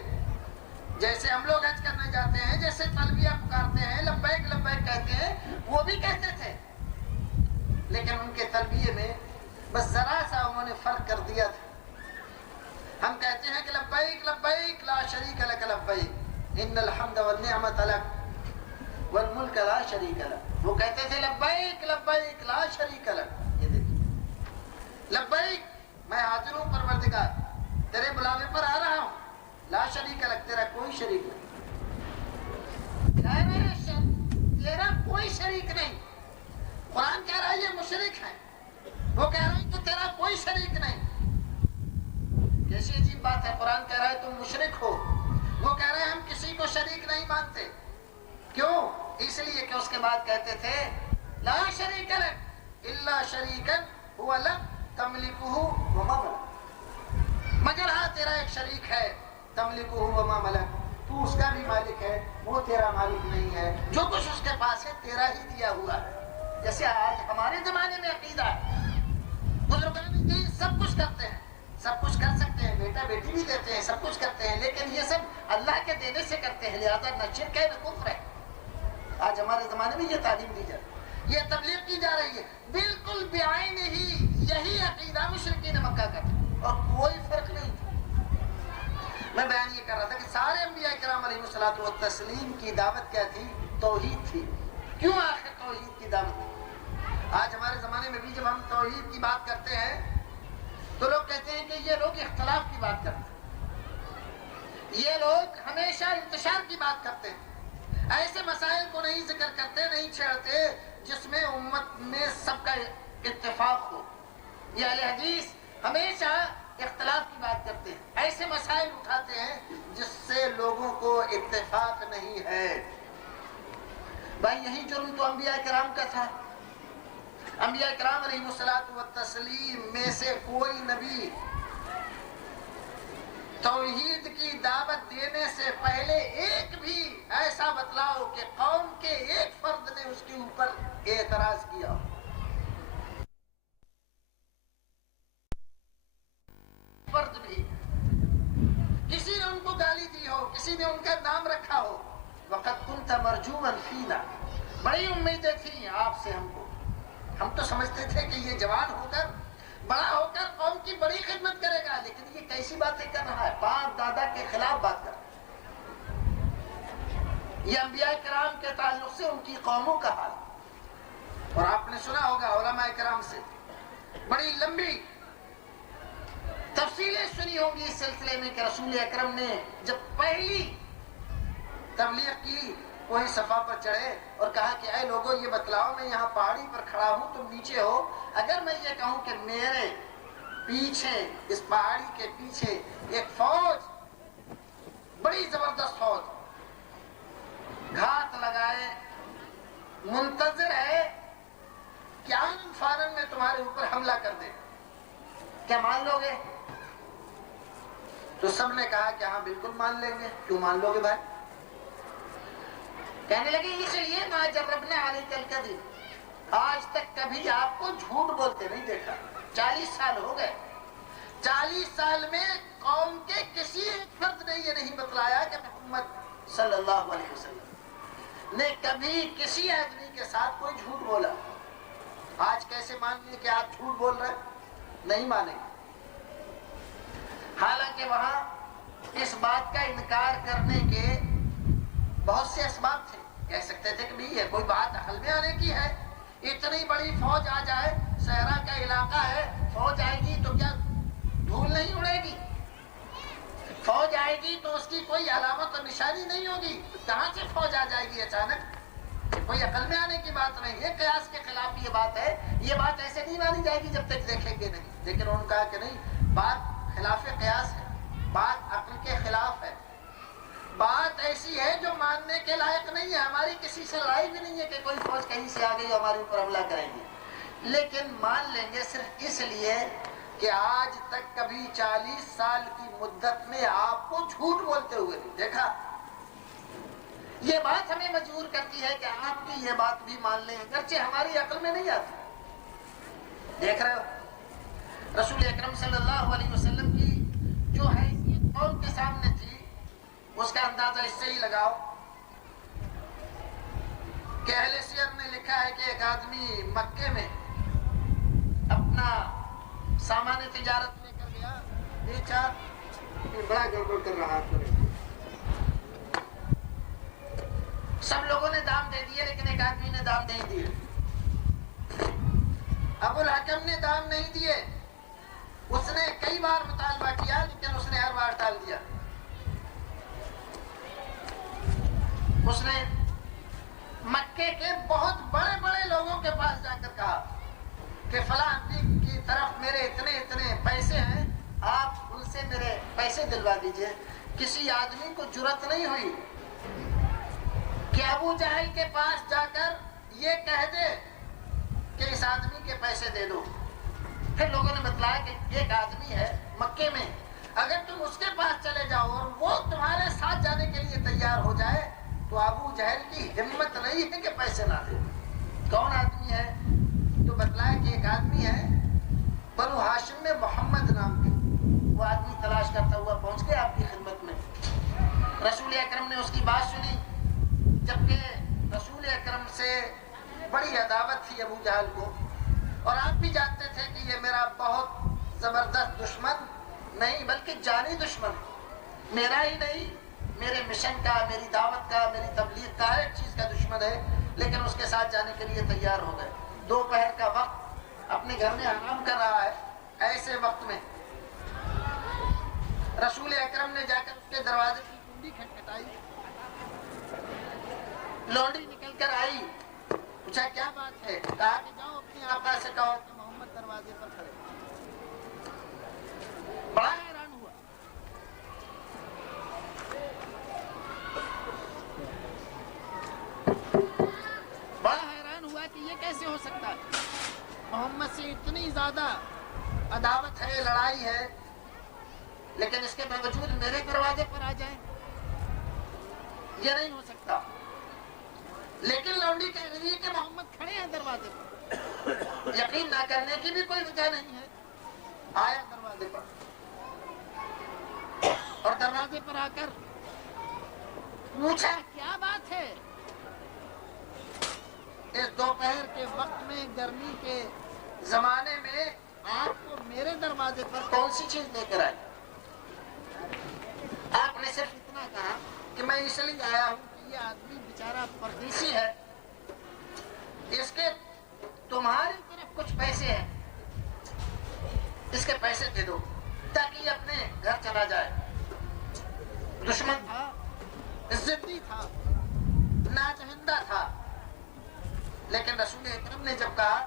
جیسے ہم لوگ حج کرنے جاتے ہیں، جیسے تلبیہ پکارتے ہیں، لبیک لبیک کہتے ہیں، وہ بھی کہتے تھے، لیکن ان کے تلبیہ میں بس ذرا سا انہوں نے فرق کر دیا تھا۔ ہم کہتے ہیں کہ لبیک لبیک لا شریک لک لبیک ان الحمد والنعمت لک والملک لا شریک لک، وہ کہتے تھے لبیک لبیک لا شریک لک۔ یہ دیکھیں، لبیک میں حاضر ہوں پروردگار، تیرے بلاوے پر آ رہا ہوں، لا شریک لک تیرا کوئی شریک نہیں، تیرا کوئی شریک نہیں۔ قرآن کہہ رہا ہے یہ مشرک ہے، وہ کہہ رہے ہیں کہ تیرا کوئی شریک نہیں۔ کیسی عجیب بات بات ہے، قرآن کہہ رہا ہے تم مشرک ہو، وہ کہہ رہے ہیں ہم کسی کو شریک نہیں مانتے. کیوں؟ اس لیے کہ اس کے بعد کہتے تھے لا شریک لک الا شریکا هو لک تملکہ وما ملک، مگر ہاں تیرا ایک شریک ہے، تملکہ وما ملک، تو اس کا بھی مالک ہے، وہ تیرا مالک نہیں ہے، جو کچھ اس کے پاس ہے تیرا ہی دیا ہوا ہے. جیسے آج ہمارے زمانے میں عقیدہ ہے، بزرگان دین سب کچھ کرتے ہیں، سب کچھ کر سکتے ہیں، بیٹا بیٹی بھی دیتے ہیں، سب کچھ کرتے ہیں، لیکن یہ سب اللہ کے دینے سے کرتے ہیں، لہذا نہ شرک ہے نہ کفر ہے. آج ہمارے زمانے میں یہ تعلیم دی جاتی ہے، یہ تبلیغ کی جا رہی ہے، بالکل بعین ہی یہی عقیدہ مشرکین مکہ کا تھا اور کوئی فرق نہیں تھا. میں بیان یہ کر رہا تھا کہ سارے انبیاء کرام علیہ الصلوۃ والتسلیم کی دعوت کیا تھی؟ توحید تھی. کیوں آخر توحید کی دعوت تھی؟ آج ہمارے زمانے میں بھی جب ہم توحید کی بات کرتے ہیں تو لوگ کہتے ہیں کہ یہ لوگ اختلاف کی بات کرتے ہیں، یہ لوگ ہمیشہ انتشار کی بات کرتے ہیں، ایسے مسائل کو نہیں ذکر کرتے، نہیں چھیڑتے جس میں امت میں سب کا اتفاق ہو. یہ اہل حدیث ہمیشہ اختلاف کی بات کرتے ہیں، ایسے مسائل اٹھاتے ہیں جس سے لوگوں کو اتفاق نہیں ہے. بھائی یہی جرم تو انبیاء کرام کا تھا. انبیاء کرام علیہ الصلوۃ والتسلیم میں سے کوئی نبی توحید کی دعوت دینے سے پہلے ایک بھی ایسا بتلاؤ کہ قوم کے ایک فرد نے اس کے اوپر اعتراض کیا. فرد بھی کسی نے ان کو گالی دی ہو، کسی نے ان کا نام رکھا ہو. وقد كنت مرجوا فينا، بڑی امیدیں تھیں آپ سے ہم کو. ہم تو سمجھتے تھے کہ یہ جوان ہو کر بڑا ہو کر قوم کی بڑی خدمت کرے گا، لیکن یہ کیسی باتیں کر رہا ہے، باپ دادا کے خلاف بات کر رہا ہے. یہ انبیاء کرام کے تعلق سے ان کی قوموں کا حال. اور آپ نے سنا ہوگا علماء کرام سے بڑی لمبی تفصیلیں سنی ہوں گی اس سلسلے میں کہ رسول اکرم نے جب پہلی تبلیغ کی کوئی صفا پر چڑھے اور کہا کہ اے لوگوں یہ بتلاؤ، میں یہاں پہاڑی پر کھڑا ہوں، تم نیچے ہو، اگر میں یہ کہوں کہ میرے پیچھے اس پہاڑی کے پیچھے ایک فوج، بڑی زبردست فوج گھات لگائے منتظر ہے کہ آنن فانن میں تمہارے اوپر حملہ کر دے، کیا مان لو گے؟ تو سب نے کہا کہ ہاں بالکل مان لیں گے. کیوں مان لو گے بھائی؟ کہنے لگے اس لیے ما جربنا علیک الکذب، آج تک کبھی آپ کو جھوٹ بولتے نہیں دیکھا. 40 سال ہو گئے، 40 سال میں قوم کے کسی ایک فرد نے یہ نہیں بتلایا کہ محمد صلی اللہ علیہ وسلم نے کبھی کسی آدمی کے ساتھ کوئی جھوٹ بولا. آج کیسے مان لیں کہ آپ جھوٹ بول رہے ہیں؟ نہیں مانیں گے. حالانکہ وہاں اس بات کا انکار کرنے کے بہت سے اسباب تھے. کہہ سکتے تھے کہ بھی یہ کوئی بات عقل میں آنے کی ہے، اتنی بڑی فوج آ جائے، صحرا کا علاقہ ہے، فوج آئے گی تو کیا دھول نہیں اڑے گی؟ فوج آئے گی تو اس کی کوئی علامت اور نشانی نہیں ہوگی، کہاں سے فوج آ جائے گی اچانک؟ کوئی عقل میں آنے کی بات نہیں ہے، قیاس کے خلاف یہ بات ہے. یہ بات ایسے نہیں مانی جائے گی جب تک دیکھیں گے نہیں. لیکن انہوں نے کہا کہ نہیں، بات خلاف قیاس ہے، بات عقل کے خلاف ہے، بات ایسی ہے جو ماننے کے لائق نہیں ہے. ہماری کسی سے لڑائی بھی نہیں ہے کہ کوئی فوج کہیں سے آ گئی ہمارے اوپر حملہ کریں گے، لیکن مان لیں گے صرف اس لیے کہ آج تک کبھی 40 سال کی مدت میں آپ کو جھوٹ بولتے ہوئے نہیں دیکھا. یہ بات ہمیں مجبور کرتی ہے کہ آپ کی یہ بات بھی مان لیں، اگرچہ ہماری عقل میں نہیں آتی. دیکھ رہے ہو رسول اکرم صلی اللہ علیہ وسلم کی جو حیثیت قوم کے سامنے تھی، اس کا اندازہ اس سے ہی لگاؤ کہ اہل سیر نے لکھا ہے کہ ایک آدمی مکے میں اپنا سامان تجارت لے کر گیا، بیچا، بڑا گڑبڑ کر رہا ہے. سب لوگوں نے دام دے دیے لیکن ایک آدمی نے دام نہیں دیے. ابو الحکم نے دام نہیں دیے، اس نے کئی بار مطالبہ کیا لیکن اس نے ہر بار ٹال دیا. اس نے مکے کے بہت بڑے بڑے لوگوں کے پاس جا کر کہا کہ فلاں کی طرف میرے اتنے اتنے پیسے ہیں، آپ ان سے میرے پیسے دلوا دیجئے. کسی آدمی کو جرأت نہیں ہوئی کہ ابو جہل کے پاس جا کر یہ کہہ دے کہ اس آدمی کے پیسے دے دو. پھر لوگوں نے بتلایا کہ ایک آدمی ہے مکے میں، اگر تم اس کے پاس چلے جاؤ اور وہ تمہارے ساتھ جانے کے لیے تیار ہو جائے تو ابو جہل کی ہمت نہیں ہے کہ پیسے نہ دے. کون آدمی ہے؟ تو بتلایا کہ ایک آدمی ہے بنو ہاشم میں محمد نام کے. وہ آدمی تلاش کرتا ہوا پہنچ گیا آپ کی خدمت میں. رسول اکرم نے اس کی بات سنی، جبکہ رسول اکرم سے بڑی عداوت تھی ابو جہل کو، اور آپ بھی جانتے تھے کہ یہ میرا بہت زبردست دشمن نہیں بلکہ جانی دشمن، میرا ہی نہیں میرے مشن کا، میری دعوت کا، میری تبلیغ کا، ہر ایک چیز کا دشمن ہے. لیکن اس کے ساتھ جانے کے لیے تیار ہو گئے. دوپہر کا وقت، اپنے گھر میں آرام کر رہا ہے. ایسے وقت میں رسول اکرم نے جا کر اس کے دروازے کی کنڈی کھٹکھٹائی. لونڈی نکل کر آئی، پوچھا کیا بات ہے؟ کہا کہ جاؤ اپنی آقا سے کہو کہ محمد دروازے پر کھڑے. بڑا حیران ہوا. کہ یہ کیسے ہو سکتا ہے؟ محمد سے اتنی زیادہ عداوت ہے، لڑائی ہے، لیکن اس کے باوجود میرے دروازے پر آ جائیں، یہ نہیں ہو سکتا. لیکن لونڈی کہہ رہی ہے کہ محمد کھڑے ہیں دروازے پر. یقین نہ کرنے کی بھی کوئی وجہ نہیں ہے. آیا دروازے پر، اور دروازے پر آ کر پوچھا کیا بات ہے؟ اس دوپہر کے وقت میں، گرمی کے زمانے میں آپ کو میرے دروازے پر کون سی چیز لے کر آئی؟ آپ نے صرف اتنا کہا کہ میں اس لیے آیا ہوں کہ یہ آدمی بیچارہ پردیسی ہے، اس کے تمہاری طرف کچھ پیسے ہیں، اس کے پیسے دے دو تاکہ یہ اپنے گھر چلا جائے. دشمن تھا، ضدی تھا، ناچہندہ تھا، لیکن رسول اکرم نے جب کہا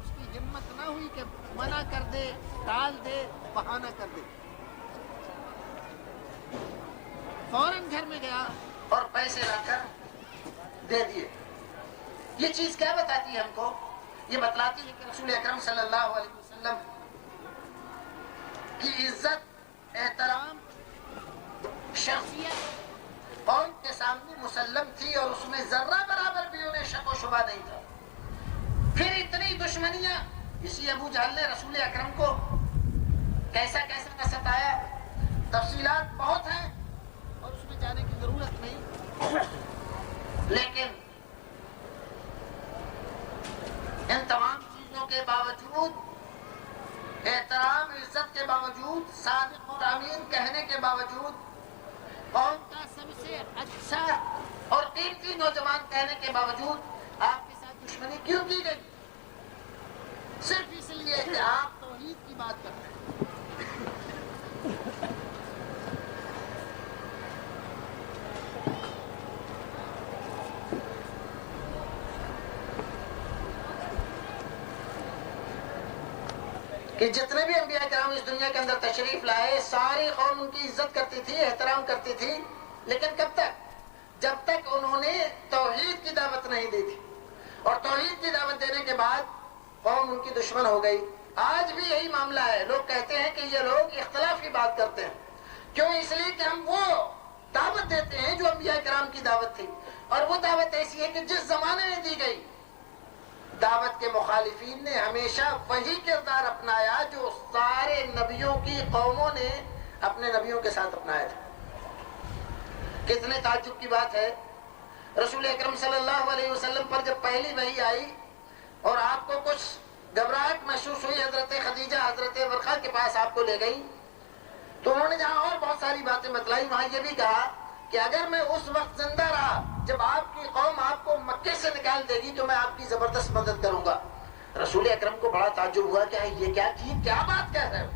اس کی ہمت نہ ہوئی کہ منع کر دے، ٹال دے، بہانہ کر دے. فوراً گھر میں گیا اور پیسے لا کر دے دیے. یہ چیز کیا بتاتی ہے ہم کو؟ یہ بتلاتی ہے کہ رسول اکرم صلی اللہ علیہ وسلم کی عزت، احترام، شخصیت قوم کے سامنے مسلم تھی، اور اس میں ذرہ برابر بھی انہیں شک و شبہ نہیں تھا. پھر اتنی دشمنیاں، اسی ابو جہل نے رسول اکرم کو کیسا کیسا نہ ستایا. تفصیلات بہت ہیں اور اس میں جانے کی ضرورت نہیں، لیکن ان تمام چیزوں کے باوجود، احترام عزت کے باوجود، صادق اور امین کہنے کے باوجود، قوم کا سب سے اچھا اور قیمتی نوجوان کہنے کے باوجود آپ کے ساتھ دشمنی کیوں کی گئی؟ صرف اس لیے کہ آپ توحید کی بات کرتے ہیں. کہ جتنے بھی انبیاء کرام اس دنیا کے اندر تشریف لائے، ساری قوم ان کی عزت کرتی تھی، احترام کرتی تھی، لیکن کب تک؟ جب تک انہوں نے توحید کی دعوت نہیں دی تھی. اور توحید کی دعوت دینے کے بعد قوم ان کی دشمن ہو گئی. آج بھی یہی معاملہ ہے. لوگ کہتے ہیں کہ یہ لوگ اختلاف کی بات کرتے ہیں. کیوں؟ اس لیے کہ ہم وہ دعوت دیتے ہیں جو انبیاء کرام کی دعوت تھی، اور وہ دعوت ایسی ہے کہ جس زمانے میں دی گئی. دعوت کے مخالفین نے ہمیشہ وہی کردار اپنایا جو سارے نبیوں کی قوموں نے اپنے نبیوں کے ساتھ اپنایا تھا. کتنے تعجب کی بات ہے، رسول اکرم صلی اللہ علیہ وسلم پر جب پہلی وحی آئی اور آپ کو کچھ گھبراہٹ محسوس ہوئی، حضرت خدیجہ حضرت ورقہ کے پاس آپ کو لے گئی، تو انہوں نے جہاں اور بہت ساری باتیں بتلائی، وہاں یہ بھی کہا کہ اگر میں اس وقت زندہ رہا جب آپ کی قوم آپ کو مکے سے نکال دے گی تو میں آپ کی زبردست مدد کروں گا. رسول اکرم کو بڑا تعجب ہوا کہ یہ کیا بات کہہ رہے ہو؟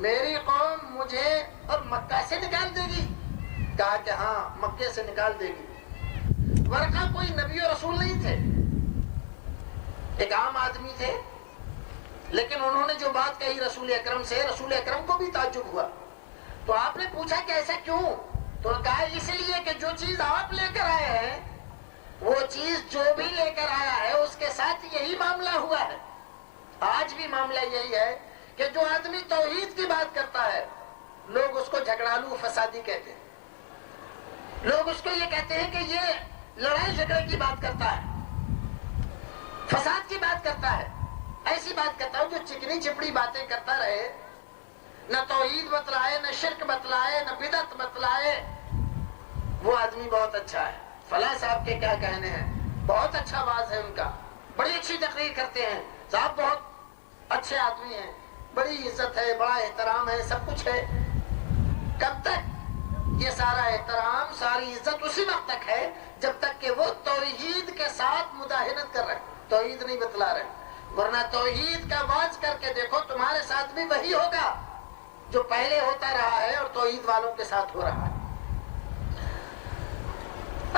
میری قوم مجھے اور مکہ سے نکال دے گی؟ کہا کہ ہاں، مکے سے نکال دے گی. ورقہ کوئی نبی و رسول نہیں تھے، ایک عام آدمی تھے، لیکن انہوں نے جو بات کہی رسول اکرم سے، رسول اکرم کو بھی تعجب ہوا. تو آپ نے پوچھا کہ ایسا کیوں؟ تو کہا اس لیے کہ جو چیز آپ لے کر آئے ہیں وہ چیز جو بھی لے کر آیا ہے اس کے ساتھ یہی معاملہ ہوا ہے. آج بھی معاملہ یہی ہے کہ جو آدمی توحید کی بات کرتا ہے لوگ اس کو جھگڑالو فسادی کہتے ہیں. لوگ اس کو یہ کہتے ہیں کہ یہ لڑائی جھگڑے کی بات کرتا ہے, فساد کی بات کرتا ہے. ایسی بات کرتا ہے جو چکنی چپڑی باتیں کرتا رہے, نہ توحید بتلائے, نہ شرک بتلائے, نہ بدعت بتلائے, وہ آدمی بہت اچھا ہے. فلاں صاحب کے کیا کہنے ہیں, بہت اچھا واز ہے ان کا, بڑی اچھی تقریر کرتے ہیں, صاحب بہت اچھے آدمی ہیں, بڑی عزت ہے, بڑا احترام ہے, سب کچھ ہے. کب تک یہ سارا احترام, ساری عزت اسی وقت تک ہے جب تک کہ وہ توحید کے ساتھ مداہنت کر رہے, توحید نہیں بتلا رہے. ورنہ توحید کا واز کر کے دیکھو, تمہارے ساتھ بھی وہی ہوگا جو پہلے ہوتا رہا ہے اور توحید والوں کے ساتھ ہو رہا ہے.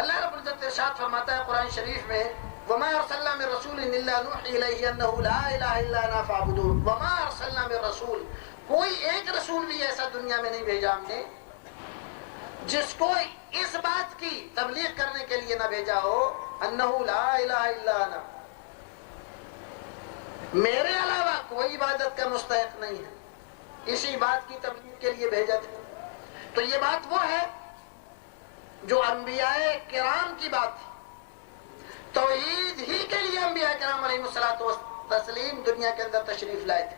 اللہ رب العزت ارشاد فرماتا ہے قرآن شریف میں, وَمَا أَرْسَلْنَا مِن رَّسُولٍ إِلَّا نُوحِي إِلَيْهِ أَنَّهُ لَا إِلَٰهَ إِلَّا أَنَا فَاعْبُدُونِ. وَمَا أَرْسَلْنَا مِن رَّسُولٍ, کوئی ایک رسول بھی ایسا دنیا میں نہیں بھیجا ہم نے جس کو اس بات کی تبلیغ کرنے کے لیے نہ بھیجا ہو أَنَّهُ لَا إِلَٰهَ إِلَّا أَنَا, میرے علاوہ کوئی عبادت کا مستحق نہیں ہے, اسی بات کی تبلیغ کے لیے بھیجا تھا. تو یہ بات وہ ہے جو انبیاء کرام کی بات تھی. توحید ہی کے لیے انبیاء کرام علیہ الصلوۃ والتسلیم دنیا کے اندر تشریف لائے تھے.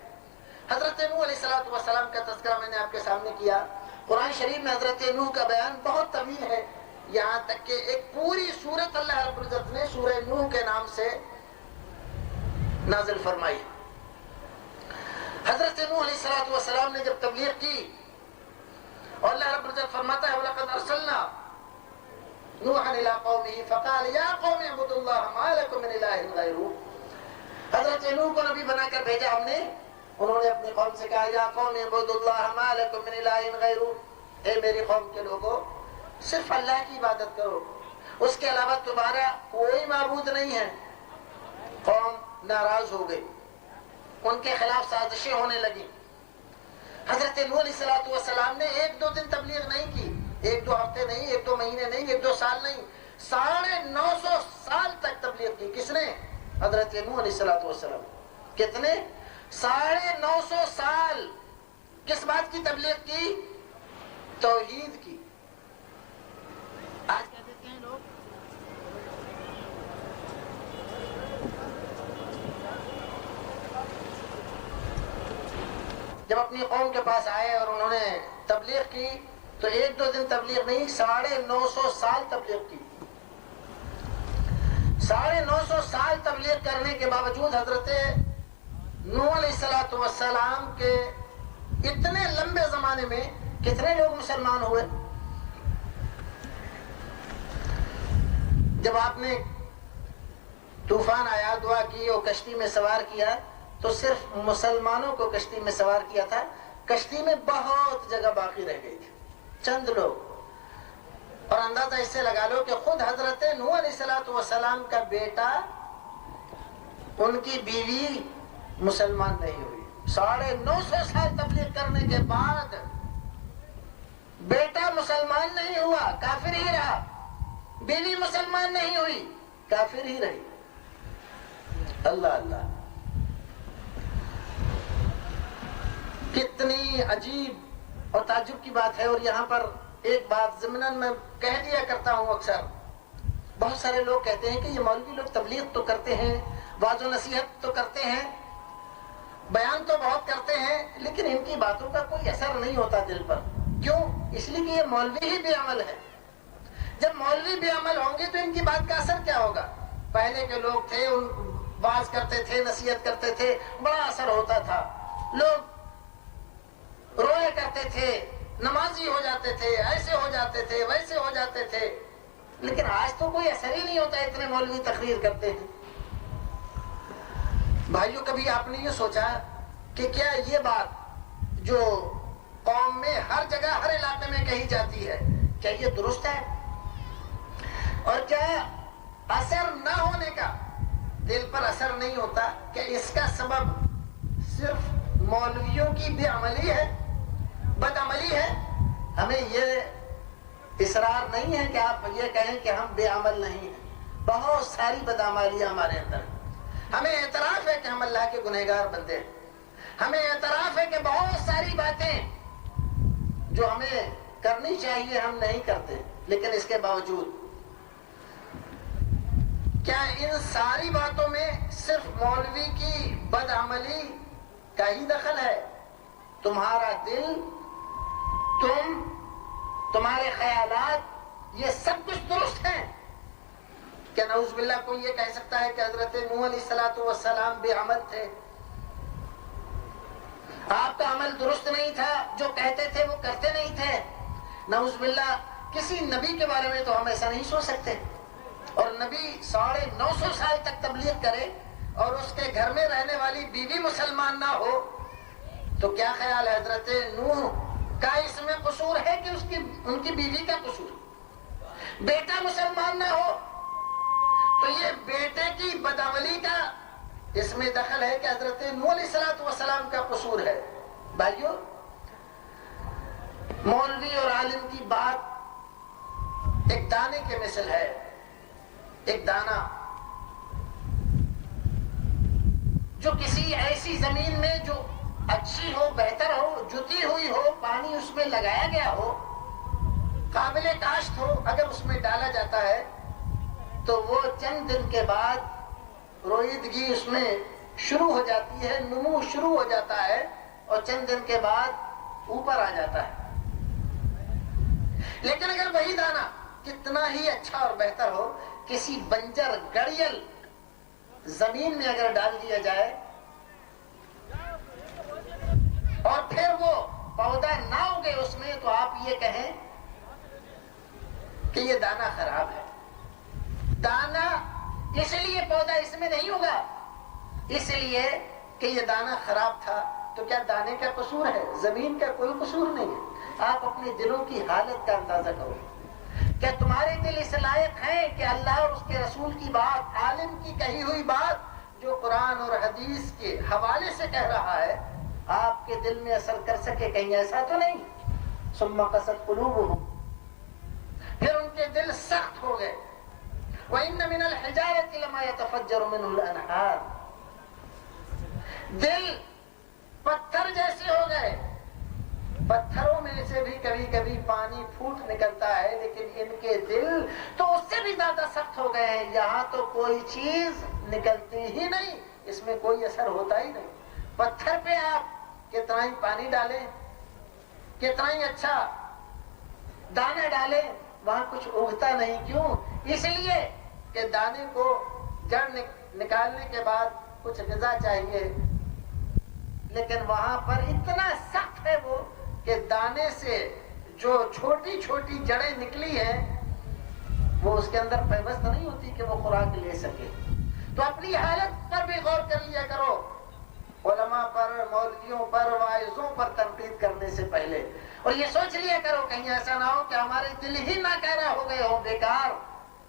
حضرت نوح علیہ الصلوۃ والسلام کا تذکرہ میں نے آپ کے سامنے کیا. قرآن شریف میں حضرت نوح کا بیان بہت طویل ہے, یہاں تک کہ ایک پوری سورت اللہ رب العزت نے سورہ نوح کے نام سے نازل فرمائی. حضرت نوح علیہ الصلوۃ والسلام نے جب تبلیغ کی, اور اللہ رب العزت فرماتا ہے وَلَقَدْ أَرْسَلْنَا نوحًا إِلَىٰ قَوْمِهِ فَقَالَ يَا قَوْمِ اعْبُدُوا اللَّهَ مَا لَكُم مِّنْ إِلَٰهٍ غَيْرُهُ. حضرت نوح کو نبی بنا کر بھیجا ہم نے, انہوں نے اپنی قوم سے کہا یا قوم اعبدوا اللَّهَ مَا لَكُم مِّنْ إِلَٰهٍ غَيْرُهُ, اے میری قوم کے لوگوں صرف اللہ کی عبادت کرو, اس کے علاوہ تمہارا کوئی معبود نہیں ہے. قوم ناراض ہو گئی, ان کے خلاف سازشیں ہونے لگی. حضرت نوح علیہ الصلوۃ والسلام نے ایک دو دن تبلیغ نہیں کی, ایک دو ہفتے نہیں, ایک دو مہینے نہیں, ایک دو سال نہیں, 950 سال تک تبلیغ کی. کس نے؟ حضرت نوح علیہ الصلوۃ والسلام. کتنے؟ 950 سال. کس بات کی تبلیغ کی؟ توحید کی. آج کیا دیتے ہیں لوگ, جب اپنی قوم کے پاس آئے اور انہوں نے تبلیغ کی تو ایک دو دن تبلیغ نہیں, 950 سال تبلیغ کی. 950 سال تبلیغ کرنے کے باوجود حضرت نوح علیہ الصلوۃ والسلام کے اتنے لمبے زمانے میں کتنے لوگ مسلمان ہوئے. جب آپ نے طوفان آیا, دعا کی اور کشتی میں سوار کیا تو صرف مسلمانوں کو کشتی میں سوار کیا تھا, کشتی میں بہت جگہ باقی رہ گئی تھی, چند لوگ. اور اندازہ اس سے لگا لو کہ خود حضرت نوح علیہ الصلوۃ والسلام کا بیٹا, ان کی بیوی مسلمان نہیں ہوئی. 950 سال تبلیغ کرنے کے بعد بیٹا مسلمان نہیں ہوا, کافر ہی رہا. بیوی مسلمان نہیں ہوئی, کافر ہی رہی. اللہ اللہ, کتنی عجیب اور تعجب کی بات ہے. اور یہاں پر ایک بات ضمناً میں کہہ دیا کرتا ہوں اکثر, بہت سارے لوگ کہتے ہیں کہ یہ مولوی لوگ تبلیغ تو کرتے ہیں, واعظ و نصیحت تو کرتے ہیں, بیان تو بہت کرتے ہیں, لیکن ان کی باتوں کا کوئی اثر نہیں ہوتا دل پر. کیوں؟ اس لیے کہ یہ مولوی ہی بے عمل ہے. جب مولوی بے عمل ہوں گے تو ان کی بات کا اثر کیا ہوگا؟ پہلے کے لوگ تھے, ان واعظ کرتے تھے, نصیحت کرتے تھے, بڑا اثر ہوتا تھا, لوگ روئے کرتے تھے, نمازی ہو جاتے تھے, ایسے ہو جاتے تھے, ویسے ہو جاتے تھے. لیکن آج تو کوئی اثر ہی نہیں ہوتا, اتنے مولوی تقریر کرتے ہیں. بھائیوں, کبھی آپ نے یہ سوچا کہ کیا یہ بات جو قوم میں ہر جگہ ہر علاقے میں کہی جاتی ہے, کیا یہ درست ہے؟ اور کیا اثر نہ ہونے کا, دل پر اثر نہیں ہوتا, کہ اس کا سبب صرف مولویوں کی بے عملی ہے, بد عملی ہے؟ ہمیں یہ اصرار نہیں ہے کہ آپ یہ کہیں کہ ہم بے عمل نہیں ہیں. بہت ساری بدعمالیاں ہمارے اندر ہیں. ہمیں اعتراف ہے کہ ہم اللہ کے گنہگار بندے ہیں. ہمیں اعتراف ہے کہ بہت ساری باتیں جو ہمیں کرنی چاہیے ہم نہیں کرتے. لیکن اس کے باوجود کیا ان ساری باتوں میں صرف مولوی کی بدعملی کا ہی دخل ہے؟ تمہارا دل، تمہارے خیالات، یہ سب کچھ درست ہیں؟ کیا نعوذ باللہ کوئی یہ کہہ سکتا ہے کہ حضرت نوح علیہ السلام بے عمل تھے؟ آپ کا عمل درست نہیں تھا، جو کہتے تھے وہ کرتے نہیں تھے؟ نعوذ باللہ کسی نبی کے بارے میں تو ہم ایسا نہیں سوچ سکتے. اور نبی 950 سال تک تبلیغ کرے اور اس کے گھر میں رہنے والی بیوی مسلمان نہ ہو، تو کیا خیال ہے حضرت نوح کا اس میں قصور ہے کہ ان کی بیوی کا قصور؟ بیٹا مسلمان نہ ہو تو یہ بیٹے کی بدعملی کا اس میں دخل ہے کہ حضرت نوح علیہ السلام کا قصور ہے؟ بھائیو، مولوی اور عالم کی بات ایک دانے کے مثل ہے. ایک دانہ جو کسی ایسی زمین میں جو اچھی ہو، بہتر ہو، جتی ہوئی ہو، پانی اس میں لگایا گیا ہو، قابل کاشت ہو، اگر اس میں ڈالا جاتا ہے تو وہ چند دن کے بعد روئیدگی اس میں شروع ہو جاتی ہے، نمو شروع ہو جاتا ہے، اور چند دن کے بعد اوپر آ جاتا ہے. لیکن اگر وہی دانہ کتنا ہی اچھا اور بہتر ہو، کسی بنجر گڑیل زمین میں اگر ڈال دیا جائے اور پھر وہ پودا نہ اگے اس میں، تو آپ یہ کہیں کہ یہ دانہ خراب ہے. دانہ اس لیے پودا اس میں نہیں ہوگا، اس لیے کہ یہ دانہ خراب تھا. تو کیا دانے کا قصور ہے؟ زمین کا کوئی قصور نہیں ہے. آپ اپنے دلوں کی حالت کا اندازہ کرو. کیا تمہارے دل اس لائق ہیں کہ اللہ اور اس کے رسول کی بات، عالم کی کہی ہوئی بات جو قرآن اور حدیث کے حوالے سے کہہ رہا ہے، آپ کے دل میں اثر کر سکے؟ کہیں ایسا تو نہیں. ثم قست قلوبهم، پھر ان کے دل سخت ہو گئے. وَإِنَّ مِنَ الْحِجَارَةِ لَمَا يَتَفَجَّرُ مِنْهُ الْأَنْهَارُ، دل پتھر جیسے ہو گئے. پتھروں میں سے بھی کبھی کبھی پانی پھوٹ نکلتا ہے، لیکن ان کے دل تو اس سے بھی زیادہ سخت ہو گئے ہیں. یہاں تو کوئی چیز نکلتی ہی نہیں، اس میں کوئی اثر ہوتا ہی نہیں. پتھر پہ آپ کتنا ہی پانی ڈالیں، کتنا ہی اچھا دانا ڈالیں، وہاں کچھ اگتا نہیں. کیوں؟ اس لیے کہ دانے کو جڑ نکالنے کے بعد کچھ غذا چاہیے، لیکن وہاں پر اتنا سخت ہے وہ کہ دانے سے جو چھوٹی چھوٹی جڑیں نکلی ہیں وہ اس کے اندر پیوست نہیں ہوتی کہ وہ خوراک لے سکے. تو اپنی حالت پر بھی غور کر لیا کرو. علماء پر، مولویوں پر، واعظوں پر تنقید کرنے سے پہلے، اور یہ سوچ لیا کرو کہیں ایسا نہ ہو کہ ہمارے دل ہی ناکارہ ہو گئے ہوں بیکار،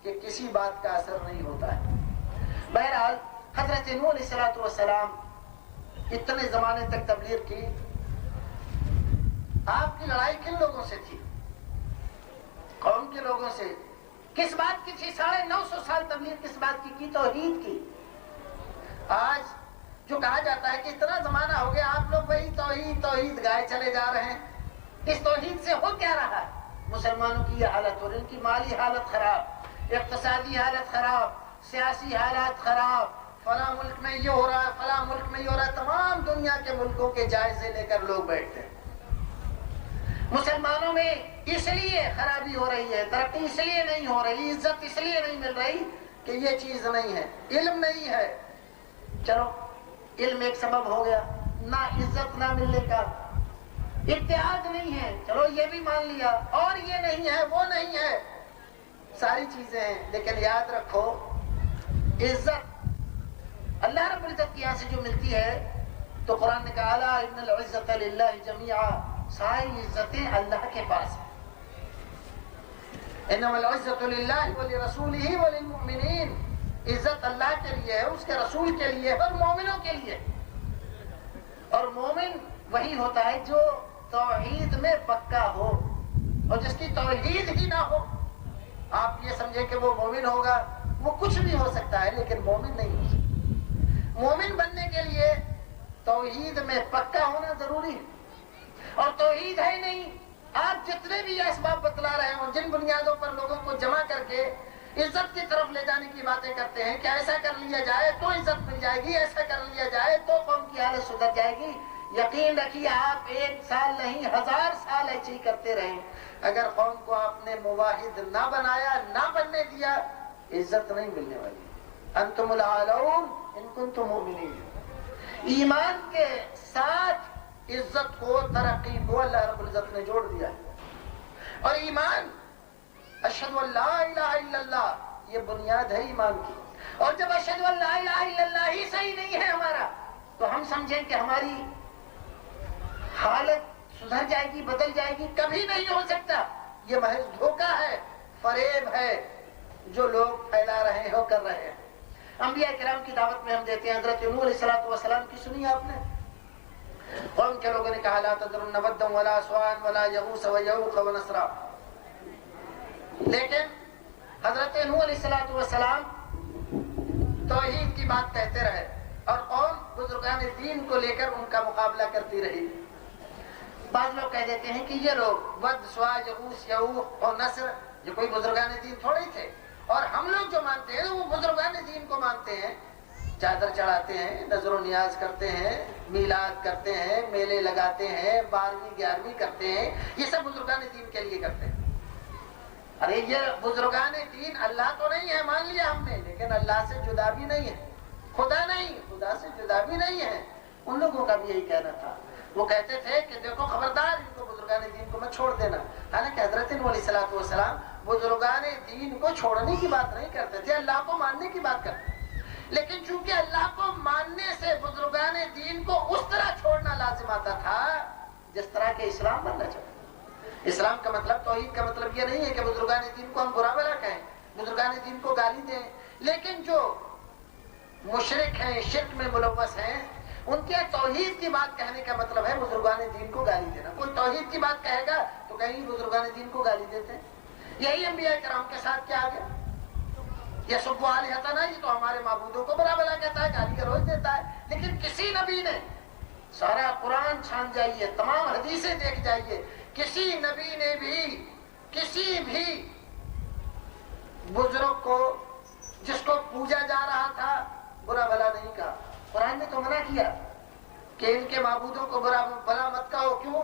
کہ کسی بات کا اثر نہیں ہوتا ہے. بہرحال حضرت نوح علیہ السلام اتنے زمانے تک تبلیغ کی. آپ کی لڑائی کن لوگوں سے تھی؟ قوم کے لوگوں سے. کس بات کی تھی؟ 950 سال تبلیغ کس بات کی؟ توحید کی. آج جو کہا جاتا ہے کہ اتنا زمانہ ہو گیا آپ لوگ وہی توحید توحید گائے چلے جا رہے ہیں. اس توحید سے ہو کیا رہا ہے؟ مسلمانوں کی یہ حالت، اور ان کی مالی حالت خراب، اقتصادی حالت خراب، سیاسی حالات خراب. فلاں ملک میں یہ ہو رہا ہے، فلاں ملک میں یہ ہو رہا ہے. تمام دنیا کے ملکوں کے جائزے لے کر لوگ بیٹھتے ہیں. مسلمانوں میں اس لیے خرابی ہو رہی ہے، ترقی اس لیے نہیں ہو رہی، عزت اس لیے نہیں مل رہی کہ یہ چیز نہیں ہے، علم نہیں ہے. چلو علم ایک سبب ہو گیا، نہ عزت نہ ملنے کا. اتحاد نہیں ہے، چلو یہ بھی مان لیا. اور یہ نہیں ہے، وہ نہیں ہے، ساری چیزیں ہیں. لیکن یاد رکھو، عزت اللہ رب العزت کی یہاں سے جو ملتی ہے، تو قرآن نے کہا الا ان العزت للہ جمیعا، ساری عزتیں اللہ کے پاس ہیں. انما العزت للہ ولرسولہ وللمؤمنین، عزت اللہ کے لیے ہے، اس کے رسول کے لیے اور مومنوں کے لیے. اور مومن وہی ہوتا ہے جو توحید میں پکا ہو. اور جس کی توحید ہی نہ ہو، آپ یہ سمجھیں کہ وہ مومن ہوگا، وہ کچھ بھی ہو سکتا ہے لیکن مومن نہیں ہو سکتا۔ مومن بننے کے لیے توحید میں پکا ہونا ضروری ہے، اور توحید ہے نہیں، آپ جتنے بھی اسباب بتلا رہے ہوں، جن بنیادوں پر لوگوں کو جمع کر کے عزت کی طرف لے جانے کی باتیں کرتے ہیں کہ ایسا کر لیا جائے تو عزت مل جائے گی، ایسا کر لیا جائے تو قوم کی حالت سدھر جائے گی، یقین رکھیے آپ 1 سال نہیں 1000 سال ایسے ہی کرتے رہیں، اگر قوم کو آپ نے موحد نہ بنایا، نہ بننے دیا، عزت نہیں ملنے والی۔ انتم الاعلون ان کنتم مؤمنین۔ ایمان کے ساتھ عزت کو، ترقی کو اللہ رب العزت نے جوڑ دیا ہے، اور ایمان اشہد ان لا الہ الا اللہ یہ بنیاد ہے ایمان کی، اور جب اشہد ان لا الہ الا اللہ ہی صحیح نہیں ہے ہمارا، تو ہم سمجھیں کہ ہماری حالت سدھر جائے گی، بدل جائے گی، کبھی نہیں ہو سکتا۔ یہ محض دھوکہ ہے، فریب ہے جو لوگ پھیلا رہے ہیں، کر رہے ہیں۔ انبیاء کرام کی دعوت میں ہم دیتے ہیں، حضرت نوح علیہ السلام کی سنی آپ نے؟ قوم کے لوگوں نے کہا لا تذرن ودا ولا سواعا ولا یغوث ویعوق ونسرا، لیکن حضرت نوح علیہ السلام توحید کی بات کہتے رہے، اور قوم بزرگان دین کو لے کر ان کا مقابلہ کرتی رہی۔ بعض لوگ کہہ دیتے ہیں کہ یہ لوگ ود، سوا، یغوث، یعوق اور نصر یہ کوئی بزرگان دین تھوڑے تھے، اور ہم لوگ جو مانتے ہیں وہ بزرگان دین کو مانتے ہیں، چادر چڑھاتے ہیں، نظر و نیاز کرتے ہیں، میلاد کرتے ہیں، میلے لگاتے ہیں، 12ویں 11ویں کرتے ہیں، یہ سب بزرگان دین کے لیے کرتے ہیں۔ ارے یہ بزرگان دین اللہ تو نہیں ہے، مان لیا ہم نے، لیکن اللہ سے جدا بھی نہیں ہے، خدا نہیں، خدا سے جدا بھی نہیں ہے۔ ان لوگوں کا بھی یہی کہنا تھا، وہ کہتے تھے کہ دیکھو خبردار ان کو بزرگان دین کو مت چھوڑ دینا، حالانکہ حضرت نوح علیہ السلام بزرگان دین کو چھوڑنے کی بات نہیں کرتے تھے، اللہ کو ماننے کی بات کرتے تھے، لیکن چونکہ اللہ کو ماننے سے بزرگان دین کو اس طرح چھوڑنا لازم آتا تھا جس طرح کے اسلام بننا چاہتا۔ اسلام کا مطلب، توحید کا مطلب یہ نہیں ہے کہ بزرگان دین کو ہم برا بھلا کہیں، بزرگان دین کو گالی دیں، لیکن جو مشرک ہیں، شرک میں ملوث ہیں، ان کے توحید کی بات کہنے کا مطلب ہے بزرگان دین کو گالی دینا۔ کوئی توحید کی بات کہے گا تو کہیں بزرگان دین کو گالی دیتے ہیں۔ یہی انبیاء کرام کے ساتھ کیا آگیا، یہ سب آلہتنا، یہ تو ہمارے معبودوں کو برا بھلا کہتا ہے، گالی گلوچ دیتا ہے، لیکن کسی نبی نے، سارا قرآن چھان جائیے، تمام حدیثیں دیکھ جائیے، کسی نبی نے بھی کسی بھی بزرگ کو جس کو پوجا جا رہا تھا برا بھلا نہیں کہا۔ قرآن نے تو منع کیا کہ ان کے معبودوں کو برا بھلا مت کہو، کیوں؟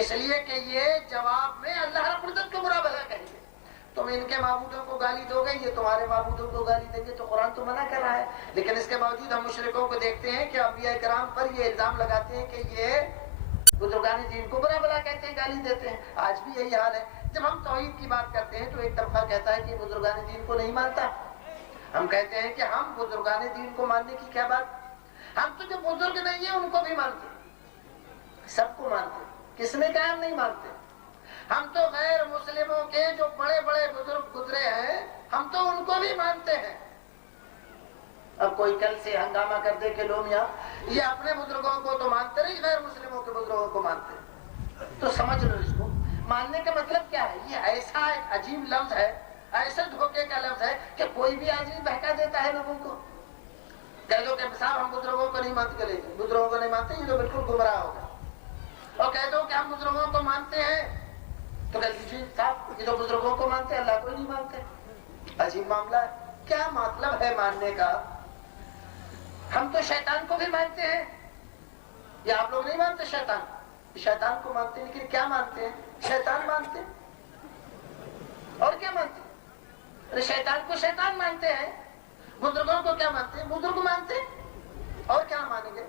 اس لیے کہ یہ جواب میں اللہ رب العزت کو برا بھلا کہیں گے، تم ان کے معبودوں کو گالی دو گے، یہ تمہارے معبودوں کو گالی دیں گے، تو قرآن تو منع کر رہا ہے۔ لیکن اس کے باوجود ہم مشرکوں کو دیکھتے ہیں کہ انبیاء کرام پر یہ الزام لگاتے ہیں کہ یہ بزرگان دین کو برا بھلا کہتے ہیں، گالی دیتے ہیں۔ آج بھی یہی حال ہے، جب ہم توحید کی بات کرتے ہیں تو ایک طبقہ کہتا ہے کہ بزرگان دین کو نہیں مانتا، ہم کہتے ہیں کہ ہم بزرگان دین کو ماننے کی کیا بات، ہم تو جو بزرگ نہیں ہیں ان کو بھی مانتے، سب کو مانتے، کس نے کہا ہم نہیں مانتے؟ ہم تو غیر مسلموں کے جو بڑے بڑے بزرگ گزرے ہیں ہم تو ان کو بھی مانتے ہیں۔ اب کوئی کل سے ہنگامہ کر دے کہ لوگ یہاں یہ اپنے بزرگوں کو تو مانتے نہیں، غیر مسلموں کے بزرگوں کو مانتے ہیں، تو سمجھ لو اس کو ماننے کا مطلب کیا ہے۔ یہ ایسا ایک عجیب لفظ ہے، ایسے دھوکے کا لفظ ہے کہ کوئی بھی آدمی بہکا دیتا ہے لوگوں کو، کہہ دو کہ صاحب ہم بزرگوں کو نہیں مانتے، بزرگوں کو نہیں مانتے، یہ تو بالکل گمراہ ہوگا، اور کہہ دو کہ ہم بزرگوں کو مانتے ہیں تو کہہ دیجیے صاحب یہ تو بزرگوں کو مانتے ہیں، اللہ کو نہیں مانتے۔ عجیب معاملہ ہے، کیا مطلب ہے ماننے کا؟ ہم تو شیطان کو بھی مانتے ہیں، یا آپ لوگ نہیں مانتے شیطان؟ شیطان کو مانتے ہیں، لیکن کیا مانتے ہیں؟ شیطان مانتے ہیں، اور کیا مانتے ہیں؟ شیطان کو شیطان مانتے ہیں، بزرگوں کو کیا مانتے ہیں؟ بزرگ مانتے ہیں، اور کیا مانیں گے؟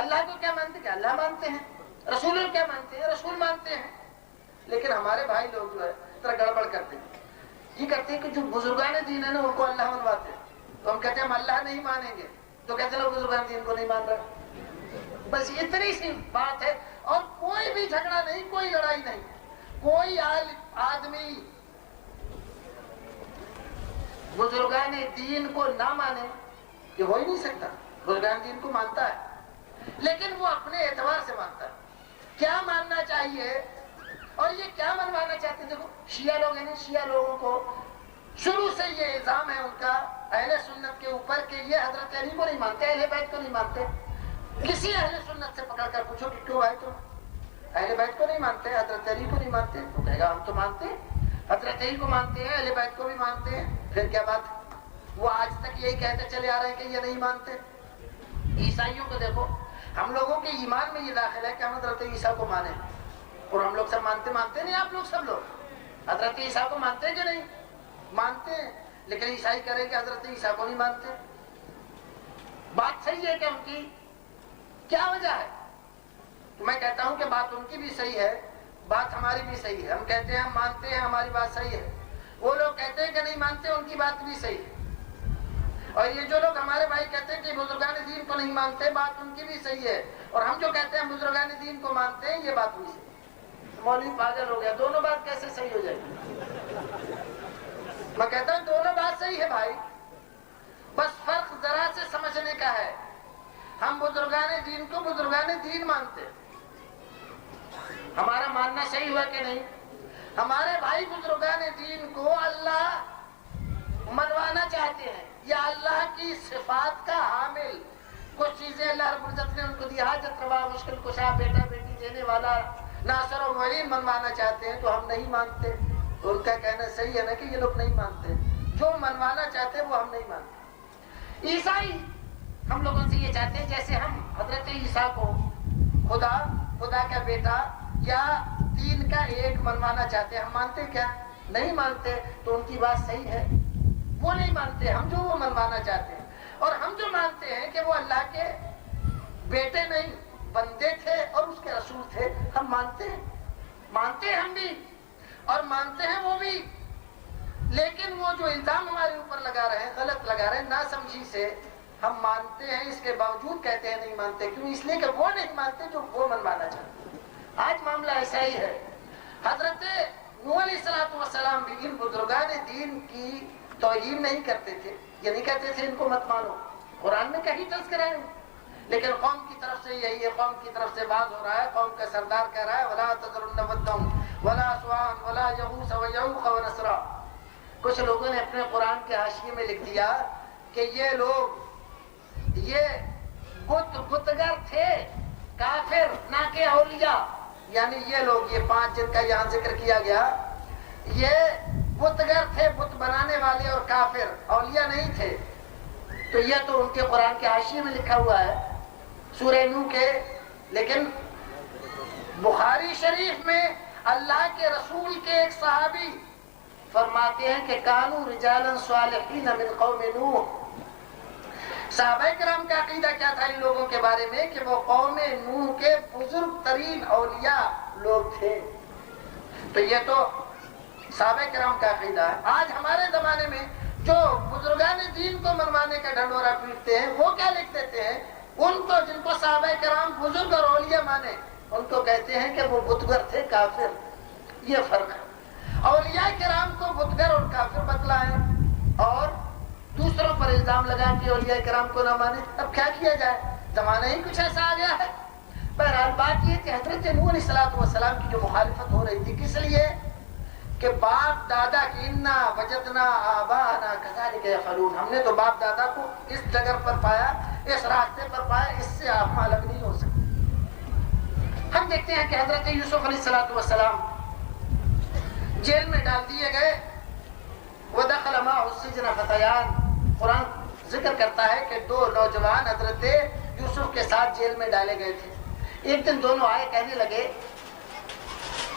اللہ کو کیا مانتے ہیں؟ کہ اللہ مانتے ہیں۔ رسول کیا مانتے ہیں؟ رسول مانتے ہیں۔ لیکن ہمارے بھائی لوگ جو ہے طرح گڑبڑ کرتے ہیں، یہ کرتے ہیں کہ جو بزرگان دین ہے نا ان کو اللہ منواتے ہیں، تو ہم کہتے ہیں ہم اللہ نہیں مانیں گے، تو کہتے ہیں لوگ بزرگان دین کو نہیں مان رہے۔ بس اتنی سی بات ہے، اور کوئی بھی جھگڑا نہیں، کوئی لڑائی نہیں، کوئی آدمی بزرگان دین کو نہ مانے یہ ہو ہی نہیں سکتا۔ بزرگان دین کو مانتا ہے، لیکن وہ اپنے اعتبار سے مانتا ہے۔ کیا ماننا چاہیے؟ اور یہ کیا منوانا چاہتے ہیں؟ دیکھو شیعہ لوگ ہیں، شیعہ لوگوں کو شروع سے یہ الزام ہے ان کا اہل سنت کے اوپر کہ یہ حضرت علی کو نہیں مانتے، اہل بیت کو نہیں مانتے۔ کسی اہل سنت سے پکڑ کر پوچھو کہ کیوں آئے تم اہل بیت کو نہیں مانتے، حضرت علی کو نہیں مانتے، تو کہے گا ہم تو مانتے ہیں، حضرت علی کو مانتے ہیں، اہل بیت کو بھی مانتے ہیں۔ پھر کیا بات؟ وہ آج تک یہی کہتے چلے آ رہے ہیں کہ یہ نہیں مانتے۔ عیسائیوں کو دیکھو، ہم لوگوں کے ایمان میں یہ داخل ہے کہ ہم حضرت عیسیٰ کو مانیں، اور ہم لوگ سب مانتے نہیں؟ آپ لوگ سب لوگ حضرت عیسیٰ کو مانتے ہیں کہ نہیں؟ مانتے ہیں، لیکن عیسائی کہہ رہے ہیں کہ حضرت عیسیٰ کو نہیں مانتے۔ بات صحیح ہے کہ ان کی کیا وجہ ہے؟ تو میں کہتا ہوں کہ بات ان کی بھی صحیح ہے، بات ہماری بھی صحیح ہے۔ ہم کہتے ہیں ہم مانتے ہیں، ہماری بات صحیح ہے، وہ لوگ کہتے ہیں کہ نہیں مانتے، ان کی بات بھی صحیح ہے۔ اور یہ جو لوگ ہمارے بھائی کہتے ہیں کہ بزرگان دین کو نہیں مانتے، بات ان کی بھی صحیح ہے، اور ہم جو کہتے ہیں بزرگان دین کو مانتے ہیں، یہ بات بھی صحیح ہے۔ مولوی پاگل ہو گیا، دونوں بات کیسے صحیح ہو جائے گی؟ میں کہتا ہوں دونوں بات صحیح ہے بھائی، بس فرق ذرا سے سمجھنے کا ہے۔ ہم بزرگان دین کو بزرگان دین مانتے، ہمارا ماننا صحیح ہوا کہ نہیں؟ ہمارے بھائی بزرگان دین کو اللہ منوانا چاہتے ہیں، یا اللہ کی صفات کا حامل کچھ چیزیں اللہ رب العزت نے ان کو دی، حاجت روا، مشکل کشا، بیٹا بیٹی دینے والا، ناصر و معین منوانا چاہتے ہیں، تو ہم نہیں مانتے۔ تو ان کا کہنا صحیح ہے نا کہ یہ لوگ نہیں مانتے، جو منوانا چاہتے ہیں وہ ہم نہیں مانتے۔ عیسائی ہم لوگوں سے یہ چاہتے ہیں جیسے ہم حضرت عیسیٰ کو خدا، خدا کا بیٹا یا تین کا ایک منوانا چاہتے ہیں، ہم مانتے کیا؟ نہیں مانتے۔ تو ان کی بات صحیح ہے، وہ نہیں مانتے، ہم جو وہ منوانا چاہتے ہیں۔ اور ہم جو مانتے ہیں کہ وہ اللہ کے بیٹے نہیں، بندے تھے اور اس کے رسول تھے، ہم مانتے ہیں، مانتے ہیں ہم بھی، اور مانتے ہیں وہ بھی۔ لیکن وہ جو الزام ہمارے اوپر لگا رہے ہیں، غلط لگا رہے ہیں، ناسمجھی سے، ہم مانتے ہیں، اس کے باوجود کہتے ہیں نہیں مانتے۔ کیوں؟ اس لیے کہ وہ نہیں مانتے جو وہ منوانا چاہتے ہیں۔ آج معاملہ ایسا ہی ہے۔ حضرت نوح علیہ السلام بھی ان بزرگان دین کی توہین نہیں کرتے تھے، یہ نہیں کہتے تھے ان کو مت مانو، قرآن میں کہیں تذکرہ ہے، لیکن قوم کی طرف سے یہی ہے، قوم کی طرف سے باز ہو رہا ہے، قوم کا سردار کہہ رہا ہے وَلَا تَذَرُنَّ وَدًّا وَلَا سُوَاعًا وَلَا يَغُوثَ وَيَعُوقَ وَنَسْرًا۔ کچھ لوگوں نے اپنے قرآن کے حاشیے میں لکھ دیا کہ یہ لوگ یہ بتگر تھے، کافر نہ کہ اولیاء، یعنی یہ لوگ، یہ پانچ جن کا یہاں ذکر کیا گیا، یہ بتگر تھے، بت بنانے والے اور کافر، اولیاء نہیں تھے۔ تو یہ تو ان کے قرآن کے حاشیے میں لکھا ہوا ہے سورہ نوح کے، لیکن بخاری شریف میں اللہ کے رسول کے ایک صحابی فرماتے ہیں کہ کانوا رجالا صالحین من قوم نوح۔ صحابہ کرام کا عقیدہ کیا تھا ان لوگوں کے بارے میں کہ وہ قوم نوح کے بزرگ ترین اولیاء لوگ تھے۔ تو یہ تو صحابہ کرام کا عقیدہ ہے۔ آج ہمارے زمانے میں جو بزرگان دین کو منوانے کا ڈنڈورا پیٹتے ہیں، وہ کیا لکھ دیتے ہیں؟ ان کو جن کو صحابہ کرام بزرگ اور اولیاء مانے، ان کو کہتے ہیں کہ وہ بتگر تھے، کافر۔ یہ فرق ہے۔ اولیاء کرام کو بتگر اور کافر بتلائیں اور دوسروں پر الزام لگا کہ اولیاء کرام کو نہ مانے۔ اب کیا کیا جائے؟ زمانہ ہی کچھ ایسا آ گیا ہے۔ بہرحال بات یہ کہ حضرت نوح علیہ السلام کی جو مخالفت ہو رہی تھی، کس لیے؟ کہ باپ دادا کی انا وجدنا آباءنا کذالک یفعلون، ہم نے تو باپ دادا کو اس جگہ پر پایا، اس راستے پر پایا، اس سے آپ الگ نہیں ہو سکتے۔ ہم دیکھتے ہیں کہ حضرت یوسف علیہ السلام جیل میں ڈال دیے گئے، وَدَخَلَ مَعَهُ السِّجْنَ فَتَيَانِ، قرآن ذکر کرتا ہے کہ دو نوجوان حضرت یوسف کے ساتھ جیل میں ڈالے گئے تھے۔ ایک دن دونوں آئے، کہنے لگے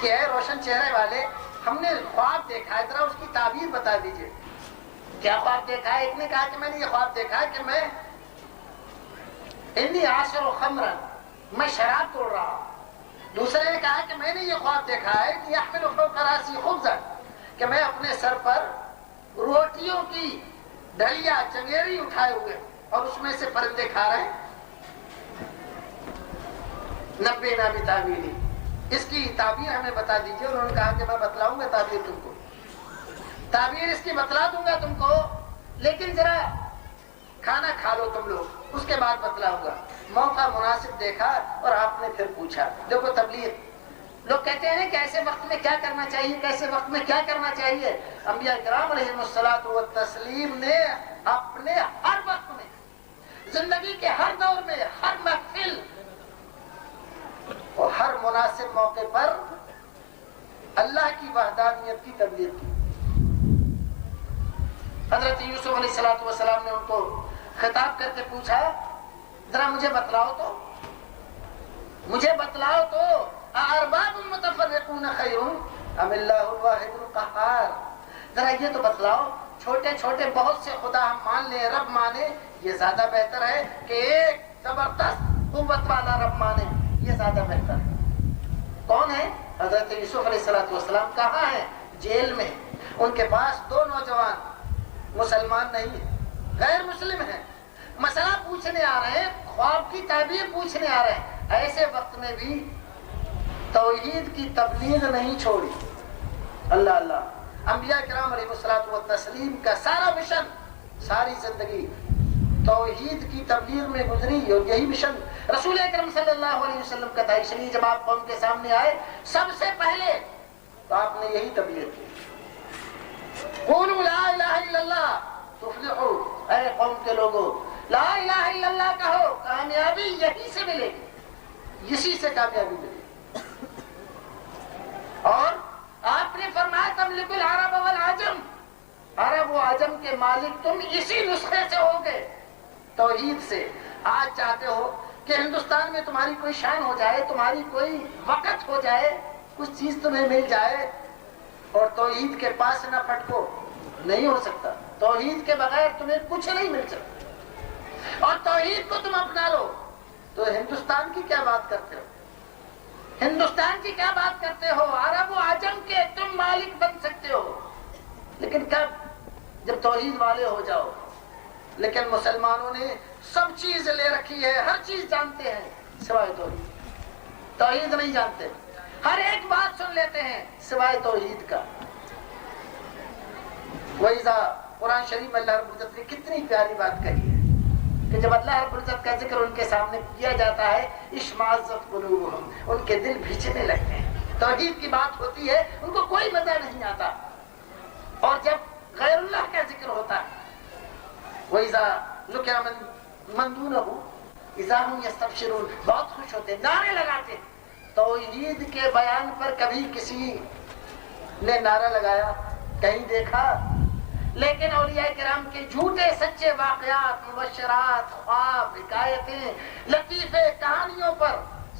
کہ اے روشن چہرے والے، ہم نے خواب دیکھا ہے، ذرا اس کی تعبیر بتا دیجئے۔ کیا خواب دیکھا ہے؟ ایک نے کہا کہ میں نے یہ خواب دیکھا ہے کہ میں انی عاصر خمرا، میں شراب توڑ رہا ہوں۔ دوسرے نے کہا کہ میں نے یہ خواب دیکھا ہے کہ یحمل فوق راسی خبزا، کہ میں اپنے سر پر روٹیوں کی ڈلیا، چنگیری اٹھائے ہوئے اور اس میں سے پرندے کھا رہے ہیں۔ نبئنا بتاویلہ، اس کی تعبیر ہمیں بتا دیجئے۔ انہوں نے کہا کہ میں بتلاؤں گا تعبیر تم کو، تعبیر اس کی بتلا دوں گا تم کو، لیکن ذرا کھانا کھا لو تم لوگ، اس کے بعد بتلاؤں گا۔ موقع مناسب دیکھا اور آپ نے پھر پوچھا۔ دیکھو تبلیغ، لوگ کہتے ہیں کہ ایسے وقت میں کیا کرنا چاہیے، کیسے وقت میں کیا کرنا چاہیے۔ انبیاء کرام علیہم الصلوۃ والتسلیم نے اپنے ہر وقت میں، زندگی کے ہر دور میں، ہر محفل اور ہر مناسب موقع پر اللہ کی وحدانیت کی تبلیغ کی۔ حضرت یوسف علیہ السلام نے ان کو خطاب کر کے پوچھا، ذرا مجھے بتلاؤ تو ارباب متفرقون خیر ام اللہ الواحد القہار، ذرا یہ تو بتلاؤ، چھوٹے چھوٹے بہت سے خدا ہم مان لیں، رب مانے، یہ زیادہ بہتر ہے کہ ایک زبردست قوت والا رب مانے، یہ زیادہ بہتر ہے۔ کون ہے؟ حضرت یوسف علیہ السلام کہاں ہیں؟ جیل میں۔ ان کے پاس دو نوجوان مسلمان نہیں ہیں، غیر مسلم ہیں، مسئلہ پوچھنے آ رہے ہیں، خواب کی تعبیر پوچھنے آ رہے ہیں۔ ایسے وقت میں بھی توحید کی تبلیغ نہیں چھوڑی۔ اللہ اللہ، انبیاء کرام علیہ الصلوۃ والتسلیم کا سارا مشن، ساری زندگی توحید کی تبلیغ میں گزری، اور یہی مشن رسول اکرم صلی اللہ علیہ وسلم کا تھا۔ اس لیے جب آپ قوم کے سامنے آئے، سب سے پہلے تو آپ نے یہی تبلیغ کی، قولوا لا الہ الا اللہ تفلحوا، اے قوم کے لوگوں لا الہ الا اللہ کہو، کامیابی یہی سے ملے گی، اسی سے کامیابی ملے گی۔ اور آپ نے فرمایا تملک العرب والعجم، عرب و عجم کے مالک تم اسی نسخے سے ہوگے، توحید سے۔ آج چاہتے ہو کہ ہندوستان میں تمہاری کوئی شان ہو جائے، تمہاری کوئی وقت ہو جائے، کچھ چیز تمہیں مل جائے اور توحید کے پاس نہ پھٹکو، نہیں ہو سکتا۔ توحید کے بغیر تمہیں کچھ نہیں مل سکتا، اور توحید کو تم اپنا لو تو ہندوستان کی کیا بات کرتے ہو، ہندوستان کی کیا بات کرتے ہو، عرب و عجم کے تم مالک بن سکتے ہو، لیکن کب؟ جب توحید والے ہو جاؤ۔ لیکن مسلمانوں نے سب چیز لے رکھی ہے، ہر چیز جانتے ہیں سوائے توحید، توحید نہیں جانتے، ہر ایک بات سن لیتے ہیں سوائے توحید کا۔ وَإِذَا، قرآن شریف میں اللہ رب العزت نے کتنی پیاری بات کہی ہے کہ جب اللہ رب العزت کا ذکر ان کے سامنے کیا جاتا ہے، اشمئزت قلوبہم، ان کے دل بھیجنے لگتے ہیں۔ توحید کی بات ہوتی ہے، ان کو کوئی مزہ نہیں آتا، اور جب غیر اللہ کا ذکر ہوتا ہے، وَإِذَا ذُكِرَ مَن دُونَهُ إِذَا هُمْ يَسْتَبْشِرُونَ، بہت خوش ہوتے، نعرے لگاتے۔ توحید کے بیان پر کبھی کسی نے نعرہ لگایا؟ کہیں دیکھا؟ لیکن اولیاء کرام کے جھوٹے سچے واقعات، مبشرات، خواب، حکایتیں، لطیفے، کہانیوں پر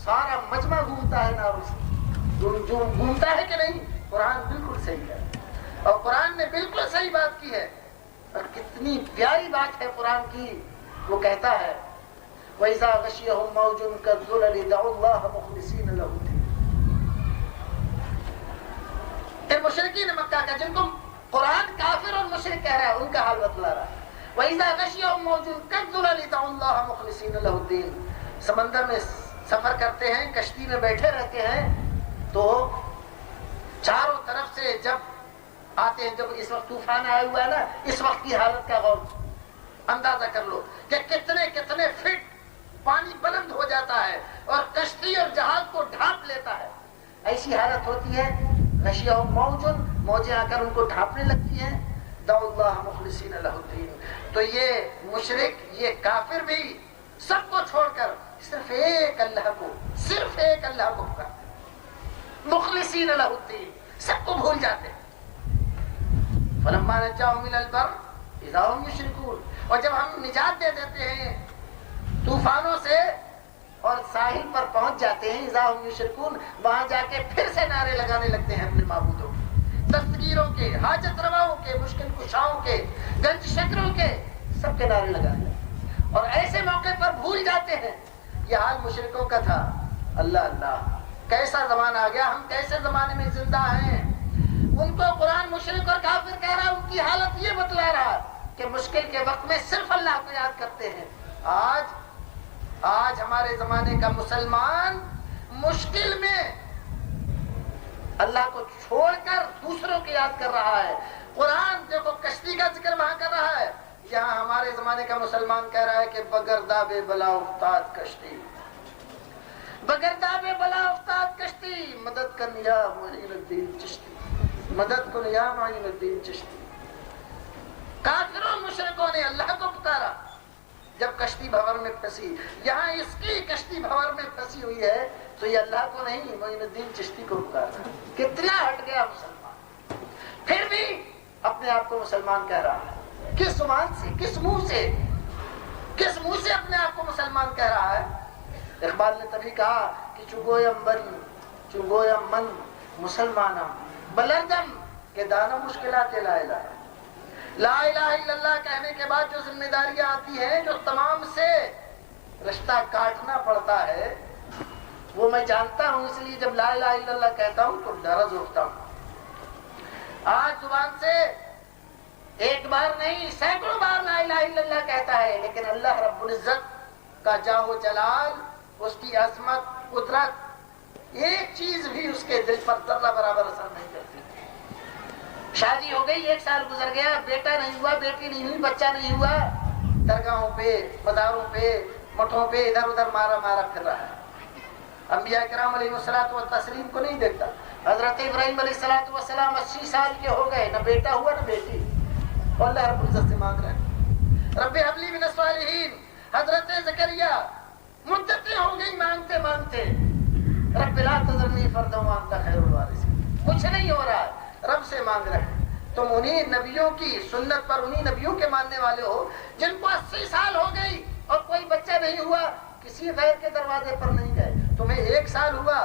سارا مجمع گھومتا ہے ناروں سے، گھومتا ہے کہ نہیں؟ قرآن بالکل صحیح ہے، اور قرآن نے بالکل صحیح بات کی ہے، اور کتنی پیاری بات ہے قرآن کی۔ وہ کہتا ہے وَإِذَا غَشِيَهُم مَّوْجٌ كَالظُّلَلِ دَعُوا اللَّهَ مُخْلِصِينَ لَهُ الدِّينَ۔ ان مشرکین مکہ کا، جن کو قرآن کافر اور مشرک کہہ رہا ہے، ان کا حال بتلا رہا ہے۔ وَإِذَا غَشِيَهُم مَّوْجٌ كَالظُّلَلِ دَعُوا اللَّهَ مُخْلِصِينَ لَهُ الدِّينَ۔ سمندر میں سفر کرتے ہیں، کشتی میں بیٹھے رہتے ہیں، تو چاروں طرف سے جب آتے ہیں، جب اس وقت طوفان آیا ہوا ہے نا، اس وقت کی حالت کا غور اندازہ کر لو کہ کتنے کتنے فٹ پانی بلند ہو جاتا ہے اور کشتی اور جہاز کو ڈھانپ لیتا ہے۔ ایسی حالت ہوتی ہے، غشیہم موج، موجیں آ کر ان کو ڈھانپنے لگتی ہیں۔ دعوا اللہ مخلصین لہ الدین، تو یہ مشرک، یہ کافر بھی سب کو چھوڑ کر صرف ایک اللہ کو، صرف ایک اللہ کو پکارتے، مخلصین لہ الدین، سب کو بھول جاتے ہیں۔ فلما نجاہم الی البر اذا ہم یشرکون، اور جب ہم نجات دے دیتے ہیں طوفانوں سے اور ساحل پر پہنچ جاتے ہیں، اذا ہم یشرکون، وہاں جا کے پھر سے نعرے لگانے لگتے ہیں اپنے معبودوں کے، دستگیروں کے، حاجت رواؤں کے، مشکل کشاؤں کے، گنج شکروں کے، سب کے نعرے لگانے لگتے، اور ایسے موقع پر بھول جاتے ہیں۔ یہ حال مشرکوں کا تھا۔ اللہ اللہ، کیسا زمانہ آ گیا، ہم کیسے زمانے میں زندہ ہیں۔ ان کو قرآن مشرک اور کافر کہہ رہا، ان کی حالت یہ بتلا رہا کہ مشکل کے وقت میں صرف اللہ کو یاد کرتے ہیں۔ آج ہمارے زمانے کا مسلمان مشکل میں اللہ کو چھوڑ کر دوسروں کو یاد کر رہا ہے۔ قرآن دیکھو کشتی کا ذکر وہاں کر رہا ہے، یہاں ہمارے زمانے کا مسلمان کہہ رہا ہے کہ بغیر دابے بلا افتاد کشتی، بگرداب بلا افتاد کشتی، مدد کن یا معین الدین چشتی، مدد کن یا معین الدین چشتی۔ کافروں مشرکوں نے اللہ کو پکارا جب کشتی بھور میں پھنسی۔ یہاں اس کی کشتی بھور میں پھنسی ہوئی ہے تو یہ اللہ کو نہیں معین الدین چشتی کو پکارا۔ کتنا ہٹ گیا مسلمان، پھر بھی اپنے آپ کو مسلمان کہہ رہا ہے۔ کس زبان سے، کس منہ سے، کس منہ سے اپنے آپ کو مسلمان کہہ رہا ہے؟ اقبال نے تبھی کہا کہ چگویم بن چگویم من مسلمانہ بلردم کہ دانا مشکلات لا الہ لا الہ الا اللہ کہنے کے بعد جو ذمہ داریاں آتی ہیں، جو تمام سے رشتہ کاٹنا پڑتا ہے، وہ میں جانتا ہوں، اس لیے جب لا الہ الا اللہ کہتا ہوں تو لرز اٹھتا ہوں۔ آج زبان سے ایک بار نہیں سینکڑوں بار لا الہ الا اللہ کہتا ہے، لیکن اللہ رب العزت کا جاہ و جلال، اس کی عظمت، قدرت، ایک چیز بھی اس کے دل پر ذرہ برابر اثر نہیں کرتی۔ شادی ہو گئی، 1 سال گزر گیا، بیٹا نہیں ہوا، بیٹی نہیں ہوئی، بچہ نہیں ہوا، درگاہوں پہ، مزاروں پہ، مٹھوں پہ ادھر ادھر مارا پھر رہا ہے۔ انبیاء کرام علیہ الصلوۃ والتسلیم کو نہیں دیکھتا۔ حضرت ابراہیم علیہ الصلوۃ والسلام 80 سال کے ہو گئے، نہ بیٹا ہوا نہ بیٹی، اور اللہ رب العزت سے مانگ رہے ہیں رب هب لي من الصالحین۔ حضرت زکریا مدتیں ہو گئی مانگتے مانگتے، رب لا تذرنی فردا وانت خیر الوارثین، کچھ نہیں ہو رہا ہے، رب سے مانگ رہے ہیں۔ تم انہی نبیوں کی سنت پر، انہی نبیوں کے ماننے والے ہو جن کو 80 سال ہو گئی اور کوئی بچہ نہیں ہوا، کسی غیر کے دروازے پر نہیں گئے۔ تمہیں 1 سال ہوا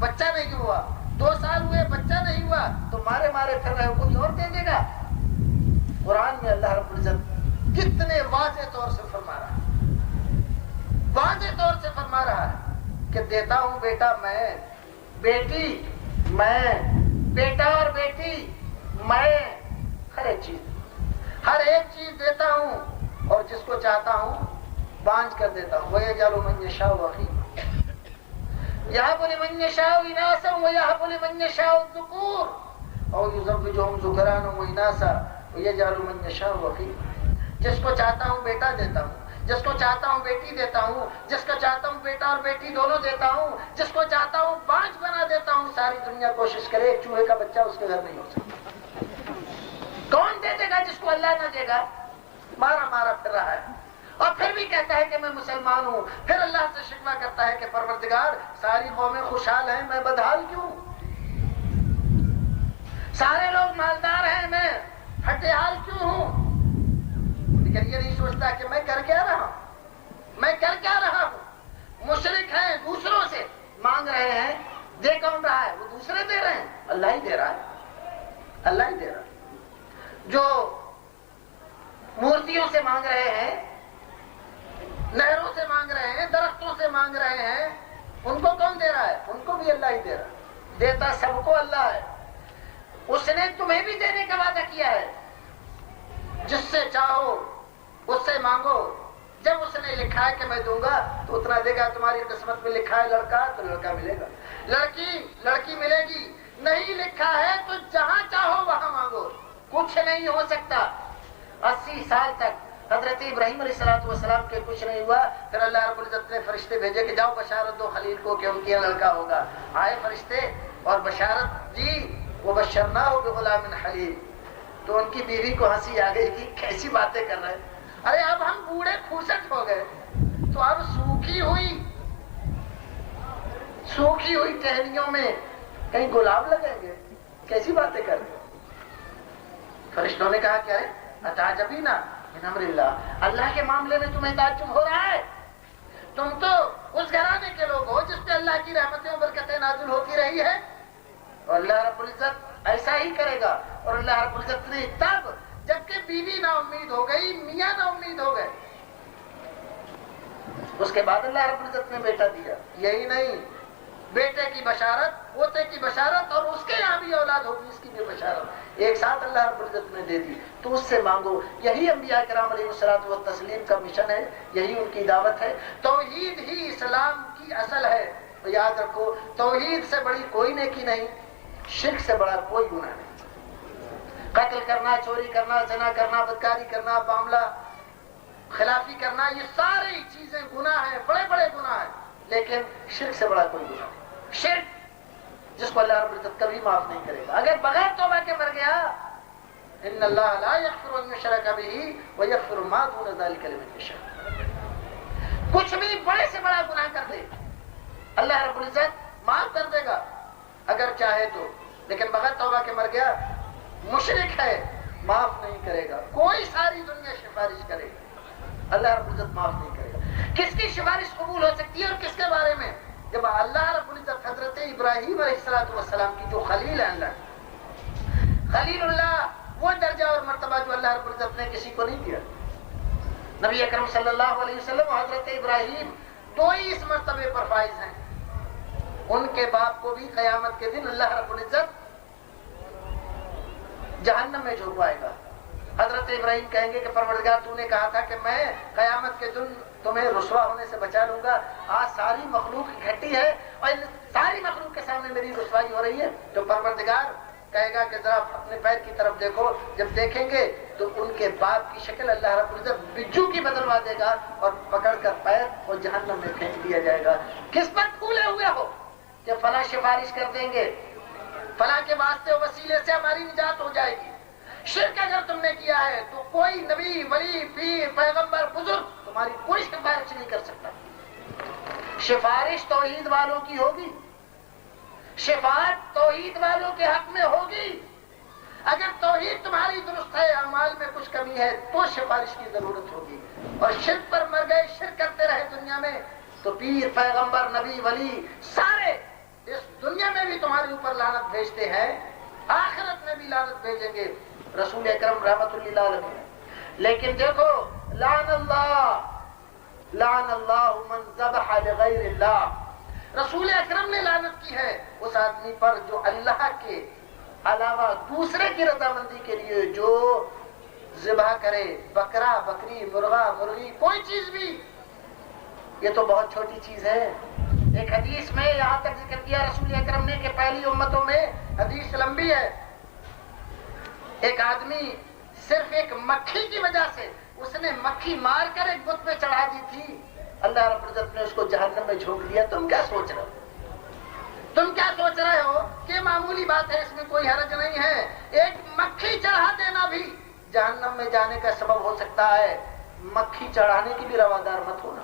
بچہ نہیں ہوا، 2 سال ہوئے بچہ نہیں ہوا، تو مارے پھر رہے ہو، کوئی اور دے دے گا؟ قرآن میں اللہ رب العزت کتنے واضح طور سے فرما رہا ہے، واضح طور سے فرما رہا ہے کہ دیتا ہوں بیٹا میں، بیٹی میں، بیٹا اور بیٹی میں، ہر ایک چیز دیتا ہوں، اور جس کو چاہتا ہوں بانج کر دیتا ہوں۔ وَيَجْعَلُ مَن يَشَاءُ عَقِيمًا يَهَبُ لِمَن يَشَاءُ إِنَاثًا وَيَهَبُ لِمَن يَشَاءُ الذُّكُورَ أَوْ يُزَوِّجُهُمْ ذُكْرَانًا وَإِنَاثًا وَيَجْعَلُ مَن يَشَاءُ عَقِيمًا۔ جس کو چاہتا ہوں بیٹا دیتا ہوں، جس کو چاہتا ہوں بیٹی دیتا ہوں، جس کو چاہتا ہوں بیٹا اور بیٹی دونوں دیتا ہوں، جس کو چاہتا ہوں بانج بنا دیتا ہوں۔ ساری دنیا کوشش کرے، ایک چوہے کا بچہ اس کے گھر نہیں ہو سکتا۔ کون دے دے گا جس کو اللہ نہ دے گا؟ مارا پھر رہا ہے، اور پھر بھی کہتا ہے کہ میں مسلمان ہوں۔ پھر اللہ سے شکوہ کرتا ہے کہ پروردگار ساری قومیں خوشحال ہیں، میں بدحال کیوں؟ سارے لوگ مالدار ہیں، میں پھٹے حال کیوں ہوں؟ لیکن یہ نہیں سوچتا کہ میں کر کیا رہا ہوں، میں کر کیا رہا ہوں۔ مشرک ہیں، دوسروں سے مانگ رہے ہیں، دے کون رہا ہے؟ وہ دوسرے دے رہے ہیں، اللہ ہی دے رہا ہے، اللہ ہی دے رہا ہے۔ جو مورتیوں سے مانگ رہے ہیں، نہروں سے مانگ رہے ہیں، درختوں سے مانگ رہے ہیں، ان کو کون دے رہا ہے؟ ان کو بھی اللہ ہی دے رہا ہے۔ دیتا سب کو اللہ ہے۔ اس نے تمہیں بھی دینے کا وعدہ کیا ہے، جس سے چاہو اس سے مانگو۔ جب اس نے لکھا ہے کہ میں دوں گا تو اتنا دے گا۔ تمہاری قسمت میں لکھا ہے لڑکا تو لڑکا ملے گا، لڑکی ملے گی۔ نہیں لکھا ہے تو جہاں چاہو وہاں مانگو، کچھ نہیں ہو سکتا۔ 80 سال تک حضرت ابراہیم علیہ السلام کے کچھ نہیں ہوا، پھر اللہ رب العزت نے فرشتے بھیجے کہ جاؤ بشارت دو خلیل کو کہ ان کی لڑکا ہوگا۔ آئے فرشتے اور بشارت دی، وبشرناہ بغلام حلیم۔ تو ان کی بیوی کو ہنسی آ گئی کہ کیسی باتیں کر رہے ہیں، ارے اب ہم بوڑھے پھوسٹ ہو گئے تو اب سوکھی ہوئی ٹہنیوں میں کہیں گلاب لگیں گے، کیسی باتیں کر رہے ہیں؟ فرشتوں نے کہا کیا ہے؟ اتعجبینا من امر اللہ، اللہ کے معاملے میں تمہیں تعجب ہو رہا ہے؟ تم تو اس گھرانے کے لوگ ہو جس پہ اللہ کی رحمتیں و برکتیں نازل ہوتی رہی ہے، اور اللہ رب العزت ایسا ہی کرے گا۔ اور اللہ رب العزت نے تب جبکہ بیوی نا امید ہو گئی، میاں نا امید ہو گئے، اس کے بعد اللہ رب العزت نے بیٹا دیا۔ یہی نہیں، بیٹے کی بشارت، پوتے کی بشارت، اور اس کے یہاں بھی اولاد ہوگی اس کی بھی بشارت ایک ساتھ اللہ رب العزت نے دے دی۔ تو اس سے مانگو۔ یہی انبیاء کرام علیہ الصلوۃ والتسلیم کا مشن ہے، یہی ان کی دعوت ہے۔ توحید ہی اسلام کی اصل ہے۔ یاد رکھو، توحید سے بڑی کوئی نیکی نہیں، شرک سے بڑا کوئی گناہ نہیں۔ قتل کرنا، چوری کرنا، زنا کرنا، بدکاری کرنا، معاملہ خلافی کرنا، یہ ساری چیزیں گناہ ہیں، بڑے بڑے گناہ ہیں، لیکن شرک سے بڑا کوئی گناہ نہیں، شرک جس کو اللہ رب العزت کبھی معاف نہیں کرے گا۔ اگر بغیر توبہ کے مر گیا، ان اللہ لا یغفر ان یشرک بہ ویغفر ما دون ذلک لمن یشاء، کچھ بھی بڑے سے بڑا گناہ کر دے اللہ رب العزت معاف کر دے گا اگر چاہے تو، لیکن بغیر توبہ کے مر گیا مشرک ہے، معاف نہیں کرے گا۔ کوئی ساری دنیا سفارش کرے گا، اللہ رب العزت معاف نہیں کرے گا۔ کس کی سفارش قبول ہو سکتی ہے اور کس کے بارے میں؟ جب اللہ رب العزت حضرت ابراہیم علیہ السلام کی جو خلیل ہے، اللہ خلیل اللہ، وہ درجہ اور مرتبہ جو اللہ رب العزت نے کسی کو نہیں دیا۔ نبی اکرم صلی اللہ علیہ وسلم و حضرت ابراہیم دو ہی اس مرتبے پر فائز ہیں۔ ان کے باپ کو بھی قیامت کے دن اللہ رب العزت جہنم میں جھونکوائے گا۔ حضرت ابراہیم کہیں گے کہ پروردگار تو نے کہا تھا کہ میں قیامت کے دن تمہیں رسوا ہونے سے بچا لوں گا، آج ساری مخلوق اکٹھی ہے اور ان ساری مخلوق کے سامنے میری رسوائی ہو رہی ہے، تو پروردگار کہے گا کہ ذرا اپنے پیر کی طرف دیکھو۔ جب دیکھیں گے تو ان کے باپ کی شکل اللہ رب العزت بجو کی بدلوا دے گا اور پکڑ کر پیر اور جہنم میں پھینک دیا جائے گا۔ کس پر پھولے ہوئے ہو کہ فلاں سفارش کر دیں گے، فلاں کے واسطے وسیلے سے ہماری نجات ہو جائے گی۔ شرک اگر تم نے کیا ہے تو کوئی نبی، ولی، پیر، پیغمبر، بزرگ تمہاری کوئی سفارش نہیں کر سکتا۔ سفارش توحید والوں کی ہوگی، شفاعت توحید والوں کے حق میں ہوگی۔ اگر توحید تمہاری درست ہے، اعمال میں کچھ کمی ہے تو سفارش کی ضرورت ہوگی۔ اور شرک پر مر گئے، شرک کرتے رہے دنیا میں، تو پیر، پیغمبر، نبی، ولی سارے اس دنیا میں بھی تمہارے اوپر لعنت بھیجتے ہیں، آخرت میں بھی لعنت بھیجیں گے رسول اکرم رحمت اللہ علیہ۔ لیکن دیکھو، لعن اللہ من ذبح لغیر اللہ، رسول اکرم نے لعنت کی ہے اس آدمی پر جو اللہ کے علاوہ دوسرے کی رضامندی کے لیے جو ذبح کرے، بکرا، بکری، مرغا، مرغی، کوئی چیز بھی۔ یہ تو بہت چھوٹی چیز ہے۔ ایک حدیث میں یہاں تک ذکر کیا رسول اکرم نے کہ پہلی امتوں میں، حدیث لمبی ہے، ایک آدمی صرف ایک مکھی کی وجہ سے، اس نے مکھی مار کر ایک بت پہ چڑھا دی تھی، اللہ رب العزت نے اس کو جہنم میں جھونک دیا۔ تم کیا سوچ رہے ہو؟ تم کیا سوچ رہے ہو کہ معمولی بات ہے، اس میں کوئی حرج نہیں ہے؟ ایک مکھی چڑھا دینا بھی جہنم میں جانے کا سبب ہو سکتا ہے۔ مکھی چڑھانے کی بھی روادار مت ہونا۔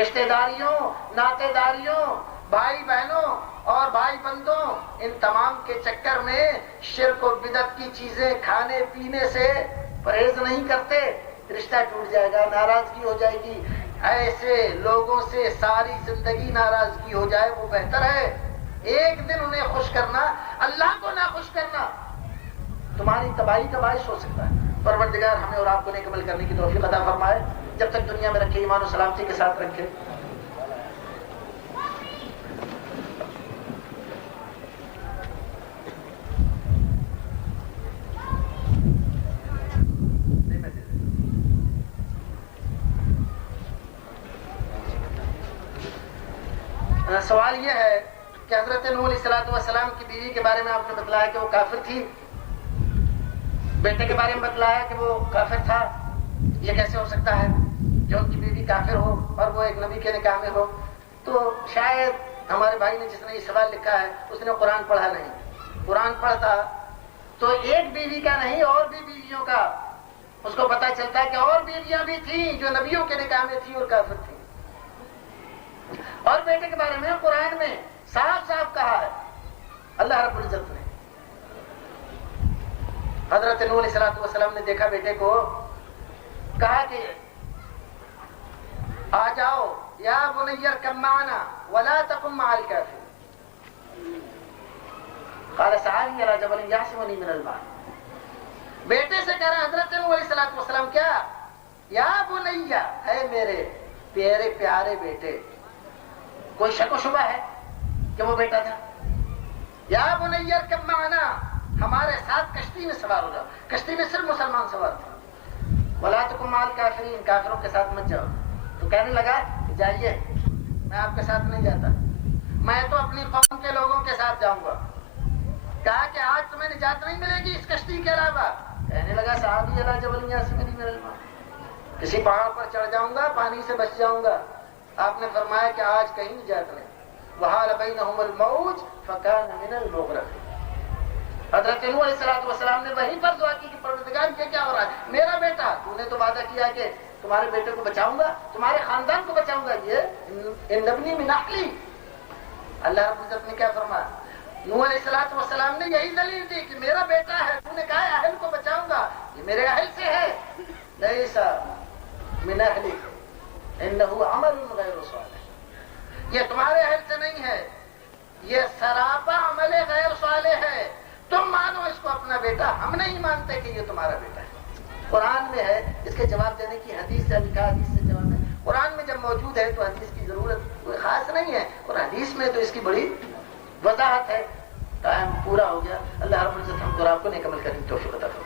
رشتہ داریوں، ناطے داریوں، بھائی بہنوں اور بھائی بندوں، ان تمام کے چکر میں شرک و بدعت کی چیزیں کھانے پینے سے پرہیز نہیں کرتے، رشتہ ٹوٹ جائے گا، ناراضگی ہو جائے گی۔ ایسے لوگوں سے ساری زندگی ناراضگی ہو جائے وہ بہتر ہے۔ ایک دن انہیں خوش کرنا، اللہ کو نہ خوش کرنا، تمہاری تباہی کا باعث ہو سکتا ہے۔ پروردگار ہمیں اور آپ کو نیک عمل کرنے کی توفیق عطا فرمائے، جب تک دنیا میں رکھے ایمان و سلامتی کے ساتھ رکھے۔ سوال یہ ہے کہ حضرت نوح علیہ السلام کی بیوی کے بارے میں آپ نے بتلایا کہ وہ کافر تھی، بیٹے کے بارے میں بتلایا کہ وہ کافر تھا، یہ کیسے ہو سکتا ہے کہ ان کی بیوی کافر ہو اور وہ ایک نبی کے نکاح میں ہو؟ تو شاید ہمارے بھائی نے جس نے یہ سوال لکھا ہے اس نے قرآن پڑھا نہیں۔ قرآن پڑھتا تو ایک بیوی کا نہیں اور بھی بیویوں کا اس کو پتہ چلتا کہ اور بیویاں بھی تھیں جو نبیوں کے نکاح میں تھیں اور کافر تھیں۔ اور بیٹے کے بارے میں قرآن میں صاف صاف کہا ہے اللہ رب العزت نے۔ حضرت نوح علیہ السلام نے دیکھا بیٹے کو، کہا کہ آ جاؤ یا بنی ارکب معنا ولا تکن مع الکافرین، قال سآوی الی جبل یعصمنی من الماء۔ بیٹے سے کہہ رہا حضرت نوح علیہ السلام کیا؟ یا بنی، اے میرے پیارے پیارے بیٹے۔ کوئی شک و شبہ ہے کہ وہ بیٹا تھا؟ یا بنی ارکب معنا، ہمارے ساتھ کشتی میں سوار ہو جاؤ۔ کشتی میں صرف مسلمان سوار تھا۔ ولا تکن مع الکافرین، کافروں کے ساتھ مت جاؤ۔ تو کہنے لگا کہ جائیے، میں آپ کے ساتھ نہیں جاتا، میں تو اپنی قوم کے لوگوں کے ساتھ جاؤں گا۔ کہا کہ آج تمہیں نجات نہیں ملے گی اس کشتی کے علاوہ۔ کہنے لگا سآوی الی جبل یعصمنی من الماء، کسی پہاڑ پر چڑھ جاؤں گا، پانی سے بچ جاؤں گا۔ آپ نے فرمایا کہ آج کہیں نجات نہیں. وحال بینہم الموج فکان من المغرق. حضرت نوح علیہ السلام نے وہیں پر دعا کی کہ پروردگار یہ کیا ہو رہا ہے؟ میرا بیٹا، تو نے تو وعدہ کیا کہ تمہارے بیٹے کو بچاؤں گا، تمہارے خاندان کو بچاؤں گا. یہ ان ابنی من اہلی. اللہ رب العزت نے کیا فرمایا؟ نوح علیہ السلام نے یہی دلیل دی کہ میرا بیٹا ہے، تو نے کہا اہل کو بچاؤں گا، یہ میرے اہل سے ہے. لیس من اہلک انہ عمل غیر صالح. یہ تمہارے اہل سے نہیں ہے، یہ سراپا عمل غیر صالح ہے. تم مانو اس کو اپنا بیٹا، ہم نہیں مانتے کہ یہ تمہارا بیٹا ہے. قرآن میں ہے، اس کے جواب دینے کی حدیث سے لکھا، حدیث سے جواب ہے. قرآن میں جب موجود ہے تو حدیث کی ضرورت کوئی خاص نہیں ہے، اور حدیث میں تو اس کی بڑی وضاحت ہے. ٹائم پورا ہو گیا. اللہ رب العزت ہم کو اور آپ کو نیک عمل کرنے کی توفیق عطا فرمائے.